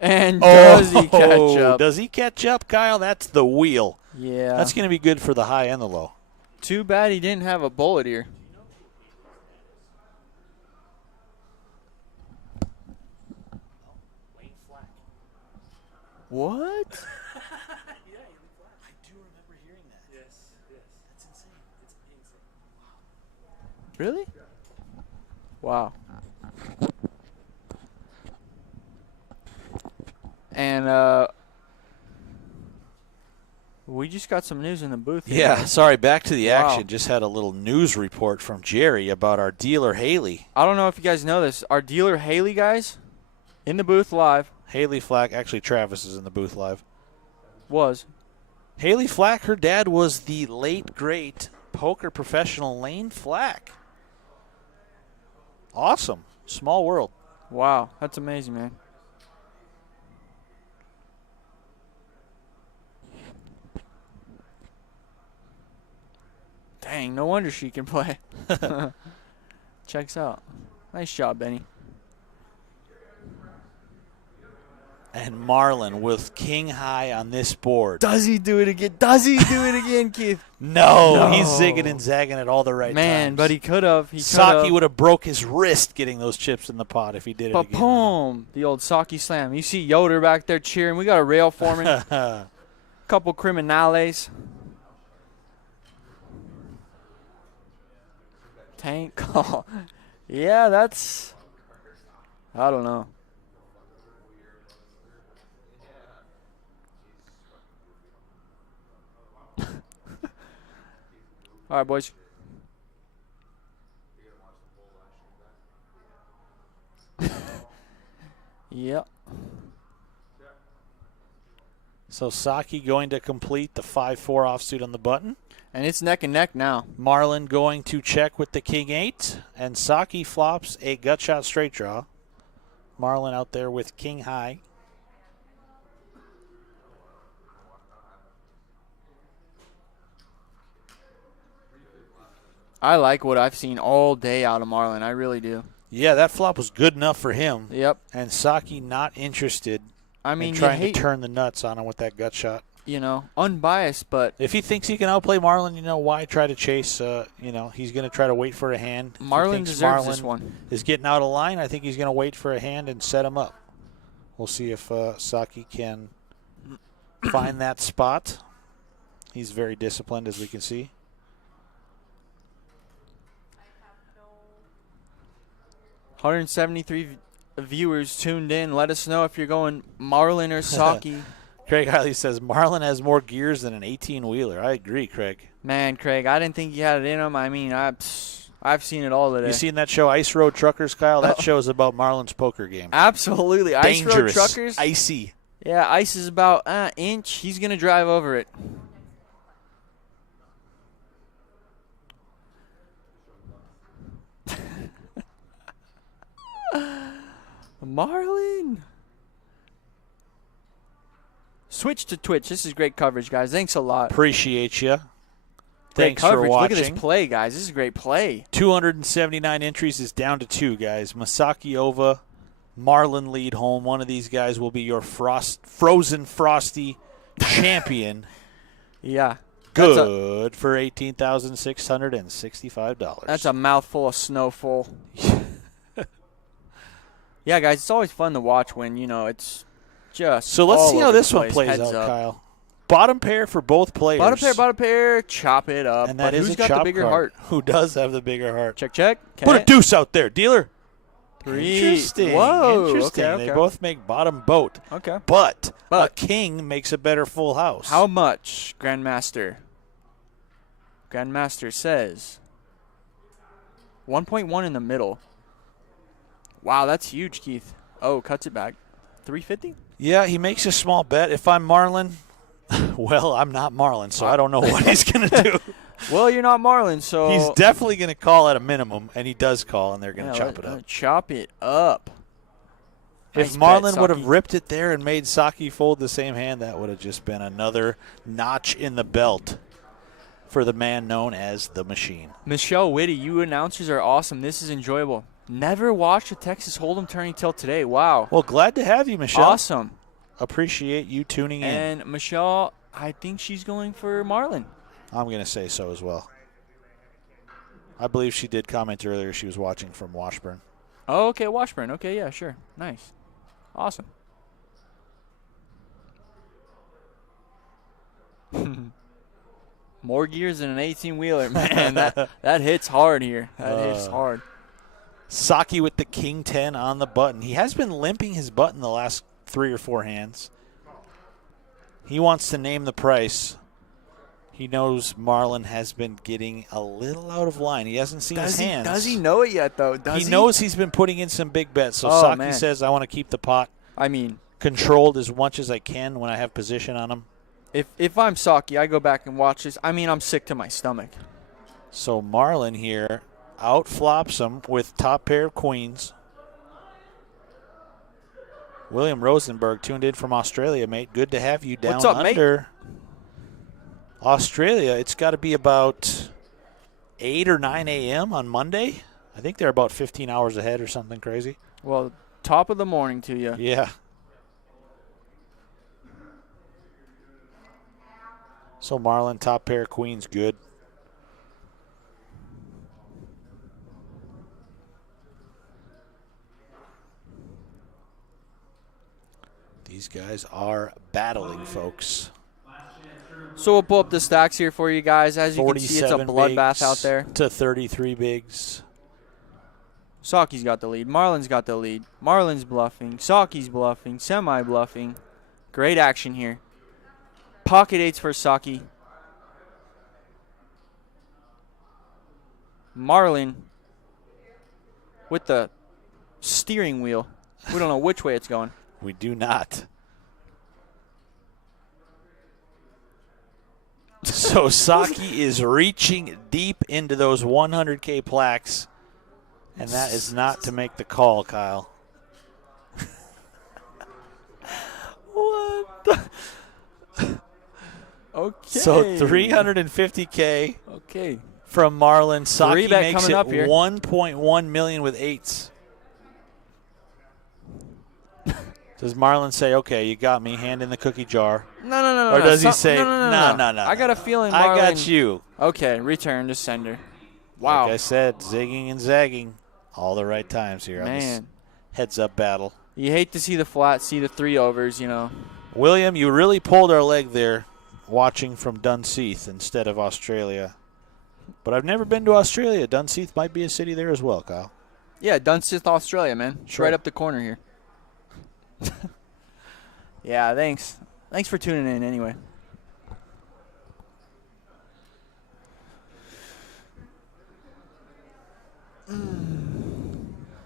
And does he catch up? Does he catch up, Kyle? That's the wheel. Yeah. That's going to be good for the high and the low. Too bad he didn't have a bullet here. What? Yeah, I do remember hearing that. Yes. That's insane. It's insane. Really? Wow. And we just got some news in the booth here. Yeah, sorry, back to the Wow. action. Just had a little news report from Jerry about our dealer, Haley. I don't know if you guys know this. Our dealer, Haley, guys, in the booth live, Haley Flack, actually Travis is in the booth live. was. Haley Flack, her dad was the late, great poker professional Lane Flack. Awesome. Small world. Wow, that's amazing, man. Dang, no wonder she can play. Checks out. Nice job, Benny. And Marlin with king high on this board. Does he do it again? Does he do it again, Keith? No, he's zigging and zagging at all the right Man, times. but he could have. Saki would have broke his wrist getting those chips in the pot if he did it again. Boom! The old Saki slam. You see Yoder back there cheering. We got a rail foreman. Couple criminales. Tank call. Yeah, that's. I don't know. All right, boys. Yep. So Saki going to complete the 5-4 offsuit on the button. And it's neck and neck now. Marlin going to check with the king 8. And Saki flops a gut shot straight draw. Marlin out there with king high. I like what I've seen all day out of Marlin. I really do. Yeah, that flop was good enough for him. Yep. And Saki not interested I mean, in you trying hate, to turn the nuts on him with that gut shot. you know, unbiased, but If he thinks he can outplay Marlin, why try to chase? He's going to try to wait for a hand. If he Marlin thinks deserves Marlin this one. is getting out of line, I think he's going to wait for a hand and set him up. We'll see if Saki can find that spot. He's very disciplined, as we can see. 173 viewers tuned in. Let us know if you're going Marlin or Saki. Craig Hiley says Marlin has more gears than an 18-wheeler. I agree, Craig. Man, Craig, I didn't think you had it in him. I mean, I've seen it all today. You seen that show Ice Road Truckers, Kyle? That show's about Marlin's poker game. Absolutely. Ice Road Dangerous. Truckers. Icy. Yeah, ice is about an inch. He's going to drive over it. Marlin. Switch to Twitch. This is great coverage, guys. Thanks a lot. Appreciate you. Great Thanks for coverage. watching. Look at this play, guys. This is a great play. 279 entries is down to 2, guys. Masaki Ova, Marlin lead home. One of these guys will be your Frozen Frosty champion. Yeah. Good for $18,665. That's a mouthful of snowful. Yeah, guys, it's always fun to watch when, it's just So let's all see how over the this one place. plays Heads out, up. Kyle. Bottom pair for both players. Bottom pair, chop it up. And that but is who's a got chop the bigger card. heart? Who does have the bigger heart? Check. Put a deuce out there, dealer. 3. Interesting. Whoa. Interesting. Okay. They both make bottom boat. Okay. But a But- king makes a better full house. How much, Grandmaster? Grandmaster says 1.1 in the middle. Wow, that's huge, Keith. Oh, cuts it back. 350? Yeah, he makes a small bet. If I'm Marlin, well, I'm not Marlin, so I don't know what he's going to do. Well, you're not Marlin, so He's definitely going to call at a minimum, and he does call, and they're going to chop it up. Chop it up. If Nice Marlin bet, would have Saki. ripped it there and made Saki fold the same hand, that would have just been another notch in the belt for the man known as the Machine. Michelle Whitty, you announcers are awesome. This is enjoyable. Never watched a Texas Hold'em tourney till today. Wow. Well, glad to have you, Michelle. Awesome. Appreciate you tuning in. And Michelle, I think she's going for Marlin. I'm going to say so as well. I believe she did comment earlier she was watching from Washburn. Oh, okay, Washburn. Okay, yeah, sure. Nice. Awesome. More gears than an 18-wheeler, man. that hits hard here. That hits hard. Saki with the King 10 on the button. He has been limping his button the last 3 or 4 hands. He wants to name the price. He knows Marlin has been getting a little out of line. He hasn't seen his hands. Does he know it yet, though? He knows he's been putting in some big bets. So Oh, Saki man. says, I want to keep the pot I mean, controlled as much as I can when I have position on him. if I'm Saki, I go back and watch this. I mean, I'm sick to my stomach. So Marlin here outflops him with top pair of queens. William Rosenberg tuned in from Australia, mate. Good to have you down What's up, mate? under. Australia, it's got to be about 8 or 9 a.m. on Monday. I think they're about 15 hours ahead or something crazy. Well, top of the morning to you. Yeah. So Marlin, top pair of queens, good. These guys are battling, folks. So we'll pull up the stacks here for you guys. As you can see, it's a 47 bloodbath bigs out there. to 33 bigs. Saki's got the lead. Marlin's got the lead. Marlin's bluffing. Saki's bluffing. Semi-bluffing. Great action here. Pocket eights for Saki. Marlin with the steering wheel. We don't know which way it's going. We do not. So Saki is reaching deep into those 100K plaques, and that is not to make the call, Kyle. What the? Okay. So 350K Okay. from Marlin. Saki bet makes coming it up here. 1.1 million with eights. Does Marlin say, okay, you got me, hand in the cookie jar? No. Or does he Some- say, no. no. I got a feeling I Marlin. got you. Okay, return to sender. Wow. Like I said, zigging and zagging. All the right times here on this Man. heads-up battle. You hate to see the flat, see the 3 overs, you know. William, you really pulled our leg there watching from Dunseith instead of Australia. But I've never been to Australia. Dunseith might be a city there as well, Kyle. Yeah, Dunseith, Australia, man. It's Sure. right up the corner here. Yeah, thanks. Thanks for tuning in anyway.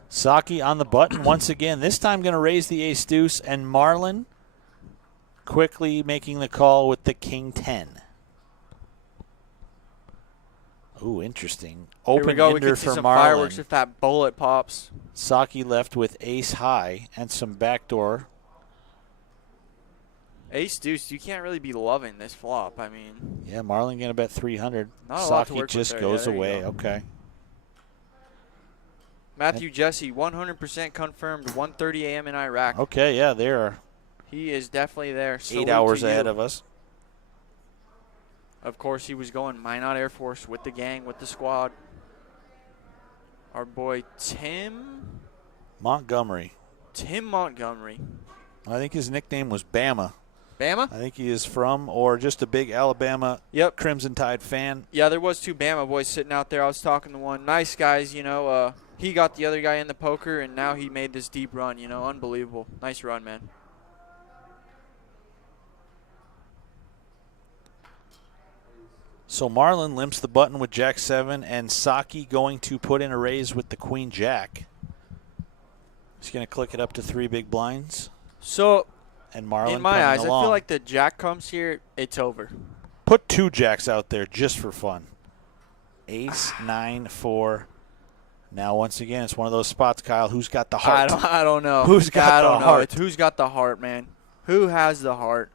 Saki on the button once again. This time going to raise the ace-deuce, and Marlin quickly making the call with the king 10. Ooh, interesting. Here we Open go. We ender could see for some Marlin. fireworks if that bullet pops. Saki left with ace high and some backdoor. Ace deuce, you can't really be loving this flop. I mean, Yeah, Marlin going to bet 300. Not a lot to Saki work with just there. goes Yeah, there you away. go. Okay. Matthew Jesse, 100% confirmed, 1:30 a.m. in Iraq. Okay, yeah, they are He is definitely there. 8 Salute hours to ahead you. of us. Of course, he was going Minot Air Force with the gang, with the squad. Our boy Tim Montgomery. Montgomery. I think his nickname was Bama. Bama? I think he is from or just a big Alabama Yep. Crimson Tide fan. Yeah, there was 2 Bama boys sitting out there. I was talking to one. Nice guys, you know. He got the other guy in the poker, and now he made this deep run, you know. Unbelievable. Nice run, man. So Marlin limps the button with Jack 7, and Saki going to put in a raise with the Queen Jack. He's going to click it up to 3 big blinds, So, and Marlin in my coming eyes, along. I feel like the Jack comes here, it's over. Put 2 jacks out there just for fun. Ace, 9, 4. Now, once again, it's one of those spots, Kyle. Who's got the heart? I don't know. Who's got I the don't know. heart? It's who's got the heart, man. Who has the heart?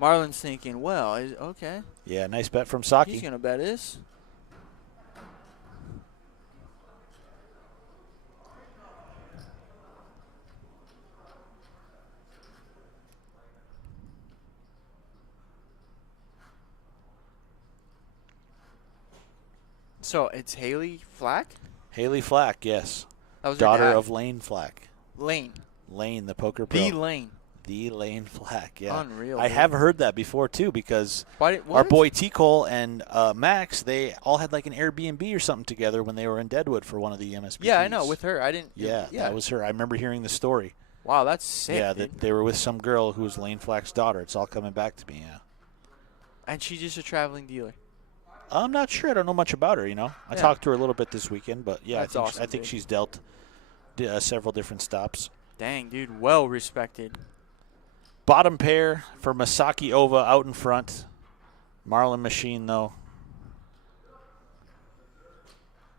Marlon's thinking, well, okay. Yeah, nice bet from He's Saki. going to bet this. So it's Haley Flack? Haley Flack, yes. That was her Daughter dad. of Lane Flack. Lane. Lane, the poker pro. The Lane. The Lane Flack, yeah. Unreal. I dude. have heard that before, too, because our What? boy T. Cole and Max, they all had like an Airbnb or something together when they were in Deadwood for one of the MSPs. Yeah, I know. With her. I didn't. Yeah, that was her. I remember hearing the story. Wow, that's sick. Yeah, dude. that they were with some girl who was Lane Flack's daughter. It's all coming back to me, yeah. And she's just a traveling dealer. I'm not sure. I don't know much about her, I Yeah. talked to her a little bit this weekend, but yeah, That's awesome, I think dude. she's dealt several different stops. Dang, dude. Well respected. Bottom pair for Masaki Ova out in front. Marlin Machine, though.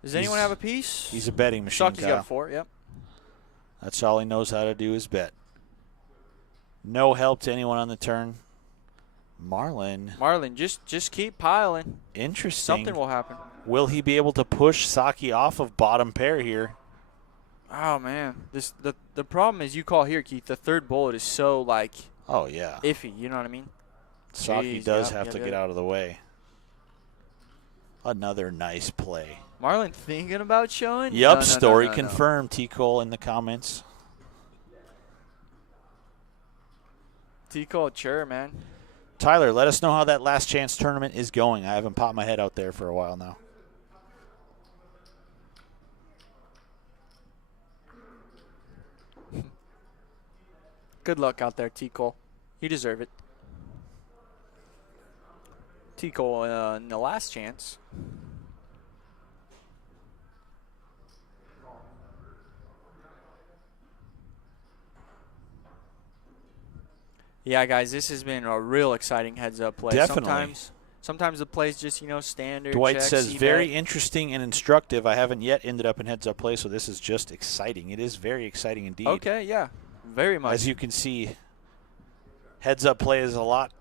Does anyone have a piece? He's a betting machine, Saki's Kyle. got 4, yep. That's all he knows how to do is bet. No help to anyone on the turn. Marlin, just keep piling. interesting. Something will happen. Will he be able to push Saki off of bottom pair here? Oh, man. The problem is you call here, Keith. The third bullet is so, like, Oh, yeah. iffy. You know what I mean? Saki Jeez, does yeah, have yeah, to yeah. get out of the way. Another nice play. Marlon thinking about showing? Yup, No, story no. confirmed. T. Cole in the comments. T-Cole, sure, man. Tyler, let us know how that last chance tournament is going. I haven't popped my head out there for a while now. Good luck out there, T-Cole. You deserve it. T-Cole in the last chance. Yeah, guys, this has been a real exciting heads-up play. Definitely. Sometimes the play's just, standard. Dwight check, says, C-bet. very interesting and instructive. I haven't yet ended up in heads-up play, so this is just exciting. It is very exciting indeed. Okay, yeah. Very much. As you can see, heads-up play is a lot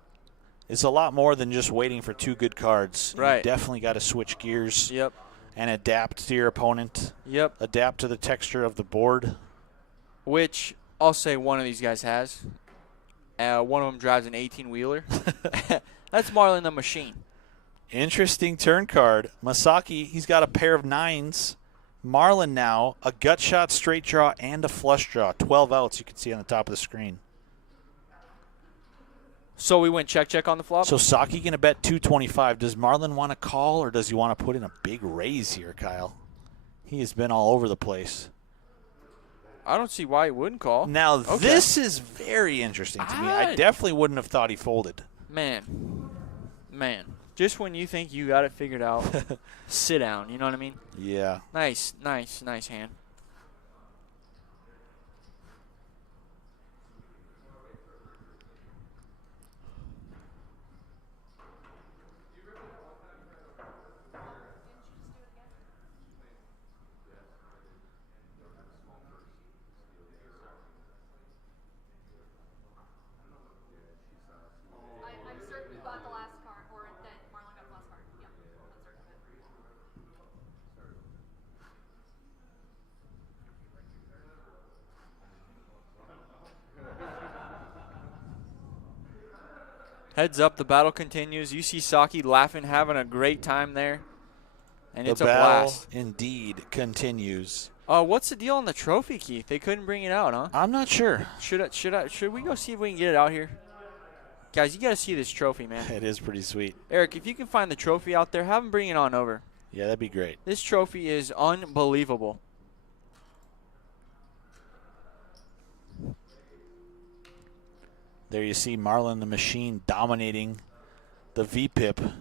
more than just waiting for two good cards. Right. You definitely got to switch gears Yep. and adapt to your opponent, Yep. adapt to the texture of the board. Which I'll say one of these guys has. One of them drives an 18-wheeler. That's Marlon the Machine. Interesting turn card. Masaki, he's got a pair of 9s. Marlon now, a gut shot, straight draw, and a flush draw. 12 outs you can see on the top of the screen. So we went check on the flop? So Saki going to bet 225. Does Marlon want to call, or does he want to put in a big raise here, Kyle? He has been all over the place. I don't see why he wouldn't call. Now, Okay. this is very interesting to me. I definitely wouldn't have thought he folded. Man. Just when you think you got it figured out, sit down. You know what I mean? Yeah. Nice hand. I'm certain you got the last card, or that Marlon got the last card. Yeah, I'm certain of it. Heads up, the battle continues. You see Saki laughing, having a great time there. And it's The a battle blast. indeed continues. What's the deal on the trophy, Keith? They couldn't bring it out, huh? I'm not sure. Should we go see if we can get it out here? Guys, you got to see this trophy, man. It is pretty sweet. Eric, if you can find the trophy out there, have them bring it on over. Yeah, that'd be great. This trophy is unbelievable. There you see Marlon the Machine dominating the VPIP.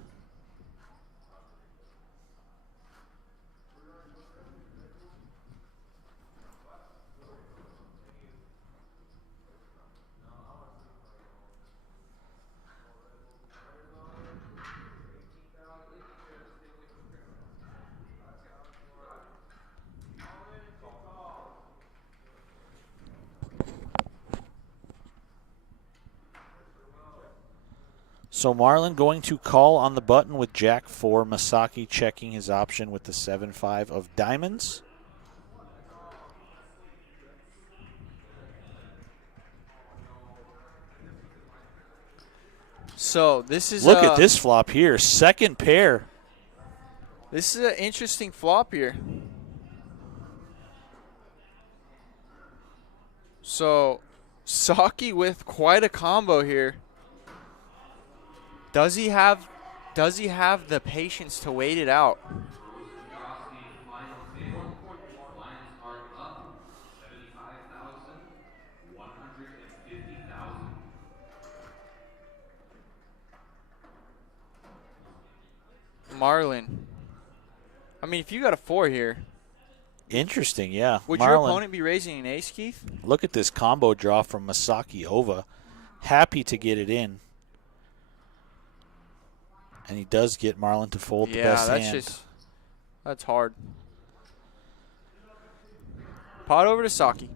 So Marlin going to call on the button with Jack 4. Masaki checking his option with the 7-5 of diamonds. So this is Look at this flop here. Second pair. This is an interesting flop here. So Saki with quite a combo here. Does he have the patience to wait it out? Across the final table, lines are up 75,000, 150,000. Marlin. I mean, if you got a 4 here, Interesting, yeah. would Marlin, your opponent be raising an ace, Keith? look at this combo draw from Masaki Ova. Happy to get it in. And he does get Marlin to fold the best hand. That's hard. Pot over to Saki.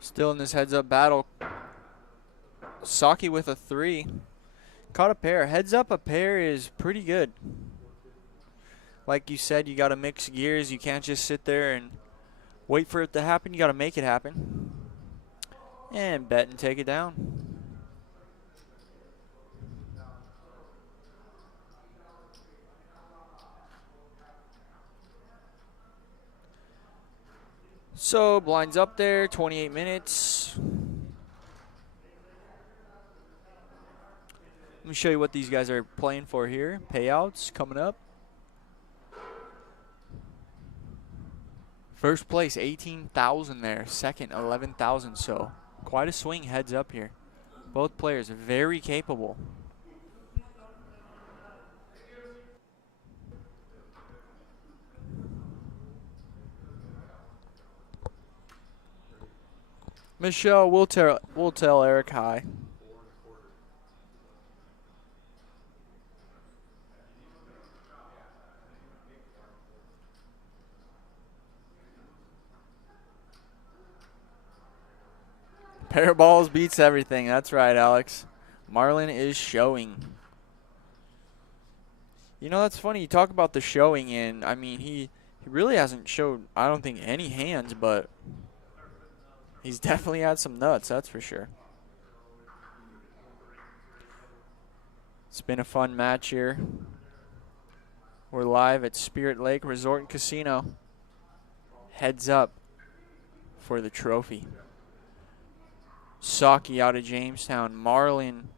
Still in this heads-up battle. Saki with a 3. Caught a pair. Heads up, a pair is pretty good. Like you said, you got to mix gears. You can't just sit there and wait for it to happen. You got to make it happen. And bet and take it down. So blinds up there, 28 minutes. Let me show you what these guys are playing for here. Payouts coming up. First place, 18,000 there. Second, 11,000. So quite a swing heads up here. Both players very capable. Michelle, we'll tell Eric hi. Pair of balls beats everything. That's right, Alex. Marlin is showing. You know, that's funny. You talk about the showing, and I mean, he really hasn't showed, I don't think, any hands, but he's definitely had some nuts, that's for sure. It's been a fun match here. We're live at Spirit Lake Resort and Casino. Heads up for the trophy. Saki out of Jamestown. Marlin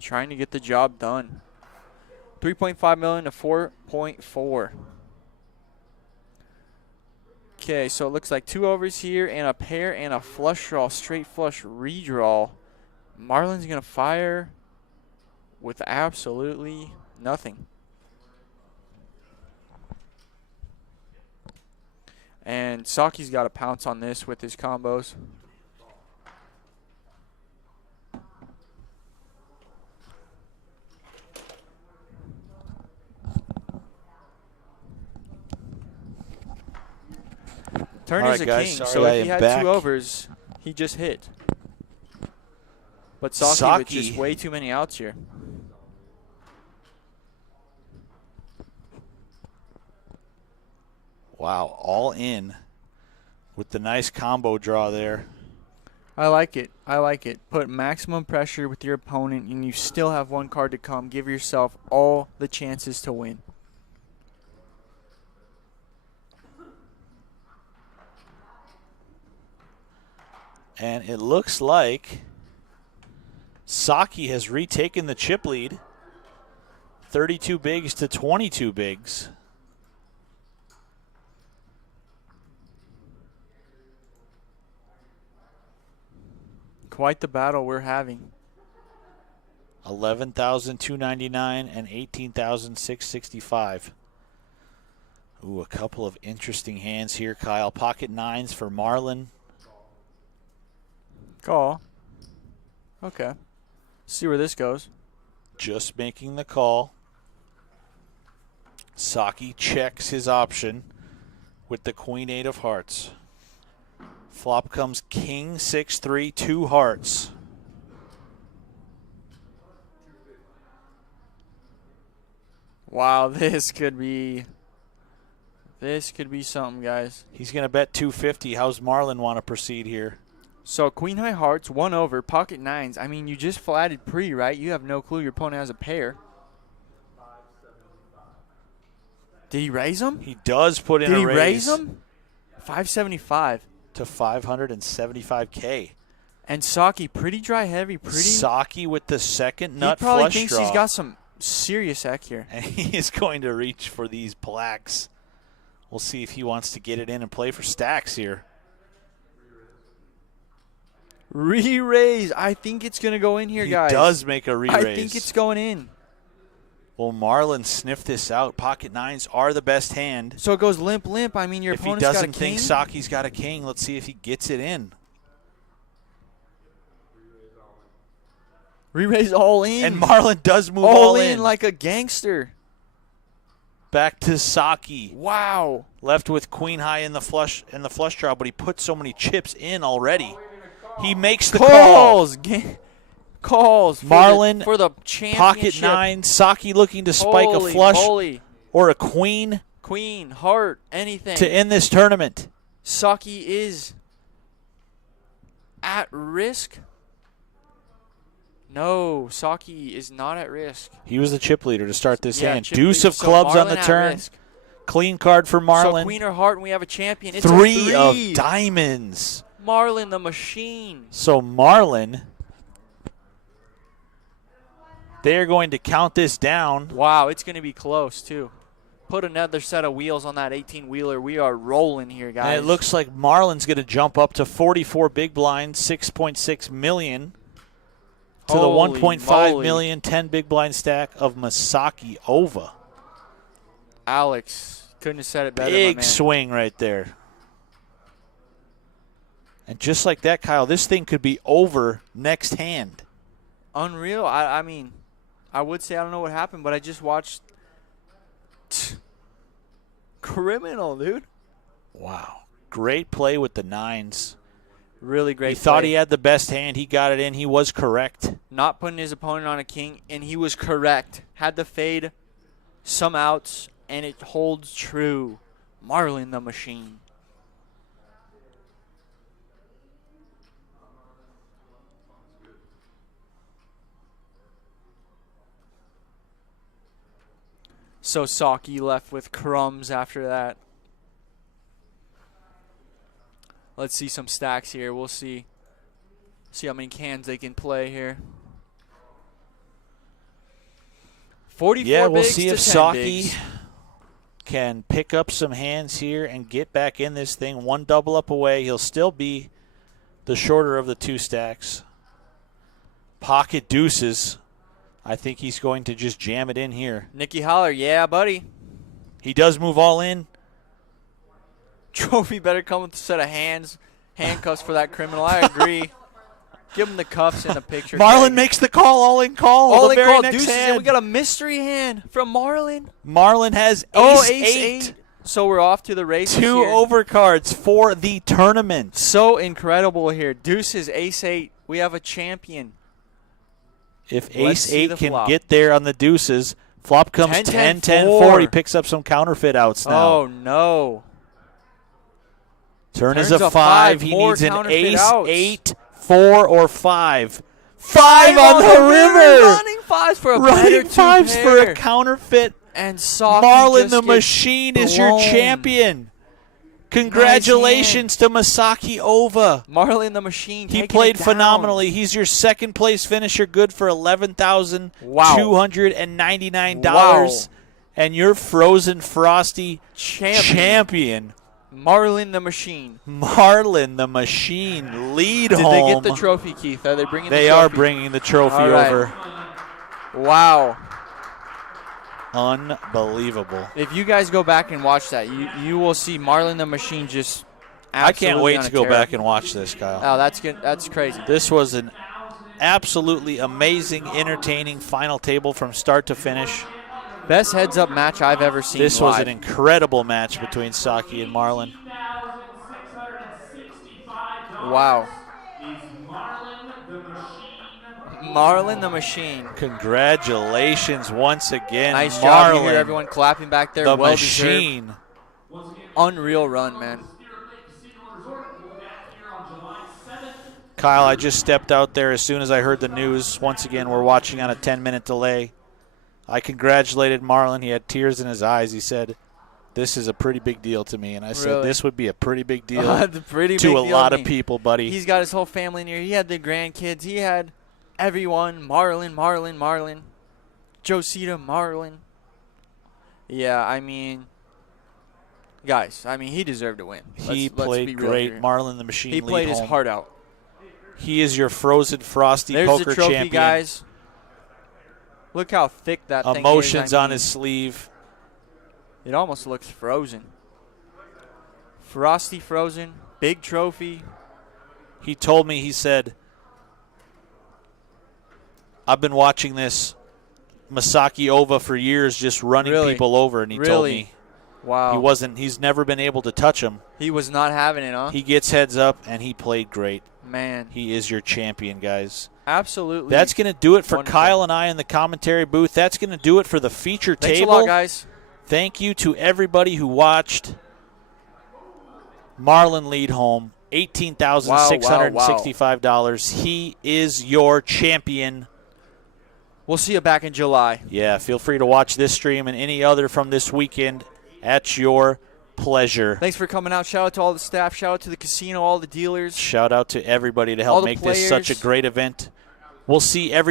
trying to get the job done. 3.5 million to 4.4. Okay, so it looks like 2 overs here and a pair and a flush draw, straight flush redraw. Marlin's going to fire with absolutely nothing. And Saki's got to pounce on this with his combos. Turn All is right, a guys, king, sorry so I if he am had back. 2 overs, he just hit. But Saki with just way too many outs here. Wow, all in with the nice combo draw there. I like it. I like it. Put maximum pressure with your opponent, and you still have 1 card to come. Give yourself all the chances to win. And it looks like Saki has retaken the chip lead. 32 bigs to 22 bigs. Quite the battle we're having. 11,299 and 18,665. Ooh, a couple of interesting hands here, Kyle. Pocket nines for Marlin. Call. Okay. See where this goes. Just making the call. Saki checks his option with the queen eight of hearts. Flop comes king 6-3, 2 hearts. Wow, this could be something, guys. He's going to bet 250. How's Marlin want to proceed here? So queen high hearts, 1 over, pocket nines. I mean, you just flatted pre, right? You have no clue your opponent has a pair. Did he raise them? He does put in Did a he raise. raise them? 575. To 575K. And Saki, pretty dry heavy, pretty. Saki with the second nut he probably flush thinks draw. he's got some serious ec here. And he is going to reach for these blacks. We'll see if he wants to get it in and play for stacks here. Re-raise. I think it's going to go in here, guys. He does make a re-raise. I think it's going in. Well, Marlin sniffed this out. Pocket nines are the best hand. So it goes limp, limp. I mean, your If he opponent's got a doesn't king. think Saki's got a king, let's see if he gets it in. Re-raise all in. And Marlin does move all in like a gangster. Back to Saki. Wow. Left with queen high in the flush draw, but he put so many chips in already. He makes the call. Calls. Marlin for the championship. Pocket nine. Saki looking to spike a flush moly. or a queen. Queen, heart, anything. To end this tournament. Saki is at risk. No, Saki is not at risk. He was the chip leader to start this hand. Chip Deuce leader. of clubs so on the turn. Risk. Clean card for Marlin. So queen or heart, and we have a champion. It's three a of diamonds. Marlin the machine. So Marlin, they're going to count this down. Wow, it's going to be close, too. Put another set of wheels on that 18-wheeler. We are rolling here, guys. And it looks like Marlin's going to jump up to 44 big blinds, 6.6 million. To the 1.5 million, 10 big blind stack of Masaki Ova. Alex, couldn't have said it better, Big my man. swing right there. And just like that, Kyle, this thing could be over next hand. Unreal. I mean, I would say I don't know what happened, but I just watched. Criminal, dude. Wow. Great play with the nines. Really great He play. thought he had the best hand. He got it in. He was correct. Not putting his opponent on a king, and he was correct. Had the fade, some outs, and it holds true. Marlin the machine. So Saki left with crumbs after that. Let's see some stacks here. We'll see how many cans they can play here. 44 Yeah, we'll bigs see to if 10 Saki bigs. can pick up some hands here and get back in this thing. One double up away. He'll still be the shorter of the two stacks. Pocket deuces. I think he's going to just jam it in here. Nicky Holler, yeah, buddy. He does move all in. Trophy better come with a set of handcuffs for that criminal. I agree. Give him the cuffs in the picture. Marlin makes the call, all in call. All the in very call, next deuces, hand. and we got a mystery hand from Marlin. Marlin has Ace eight. So we're off to the races Two here. overcards for the tournament. So incredible here. Deuces, ace 8. We have a champion. If Let's ace see 8 the can flop. get there on the deuces, flop comes 10, 10-10-4. He picks up some counterfeit outs now. Oh, no. Turn is Turns a a 5. five, He more needs an counterfeit ace, outs. 8, 4, or 5. 5 on the river. Running fives for a better Running two fives pair. for a counterfeit. And Saki Marlin just the gets Machine is your blown. champion. Congratulations to Masaki Ova. Marlin the Machine. He taking played it down. phenomenally. He's your second place finisher, good for $11,299. Wow. And your Frozen Frosty Champion. Marlin the Machine. Marlin the Machine, lead Did home. they get the trophy, Keith? Are they bringing the They trophy? are bringing the trophy All right. over. Wow. Unbelievable. If you guys go back and watch that, you will see Marlin the Machine just I can't wait on to a go tear. back and watch this, Kyle. Oh, that's good. That's crazy. This was an absolutely amazing, entertaining final table from start to finish. Best heads-up match I've ever seen This was live. an incredible match between Saki and Marlin. Wow. Is Marlin the Machine. Marlin the Machine. Congratulations once again, Nice job. Marlin, You hear everyone clapping back there. the Well Machine. deserved. Unreal run, man. Kyle, I just stepped out there as soon as I heard the news. Once again, we're watching on a 10-minute delay. I congratulated Marlin. He had tears in his eyes. He said, "This is a pretty big deal to me." And I said, Really? "This would be a pretty big deal The pretty to big a deal lot to of me. people, buddy." He's got his whole family in here. He had the grandkids. He had everyone. Marlin. Josita, Marlin. Yeah, I mean, guys, he deserved to win. He Let's played be real great. here. Marlin the Machine He lead played his home. heart out. He is your Frozen Frosty There's poker the trophy, champion. guys. Look how thick that thing is. Emotions on his sleeve. It almost looks frozen. Frosty frozen. Big trophy. He told me, he said, "I've been watching this Masaki Ova for years, just running Really? people over," and he told Really? me Wow. he's never been able to touch him. He was not having it, huh? He gets heads up, and he played great. Man. He is your champion, guys. Absolutely. That's going to do it for wonderful. Kyle and I in the commentary booth. That's going to do it for the feature Thanks table. a lot, guys. Thank you to everybody who watched. Marlin lead home, $18,665. He is your champion. We'll see you back in July. Yeah, feel free to watch this stream and any other from this weekend at your pleasure. Thanks for coming out. Shout out to all the staff. Shout out to the casino, all the dealers. Shout out to everybody to All help the make this such a players. great event. We'll see every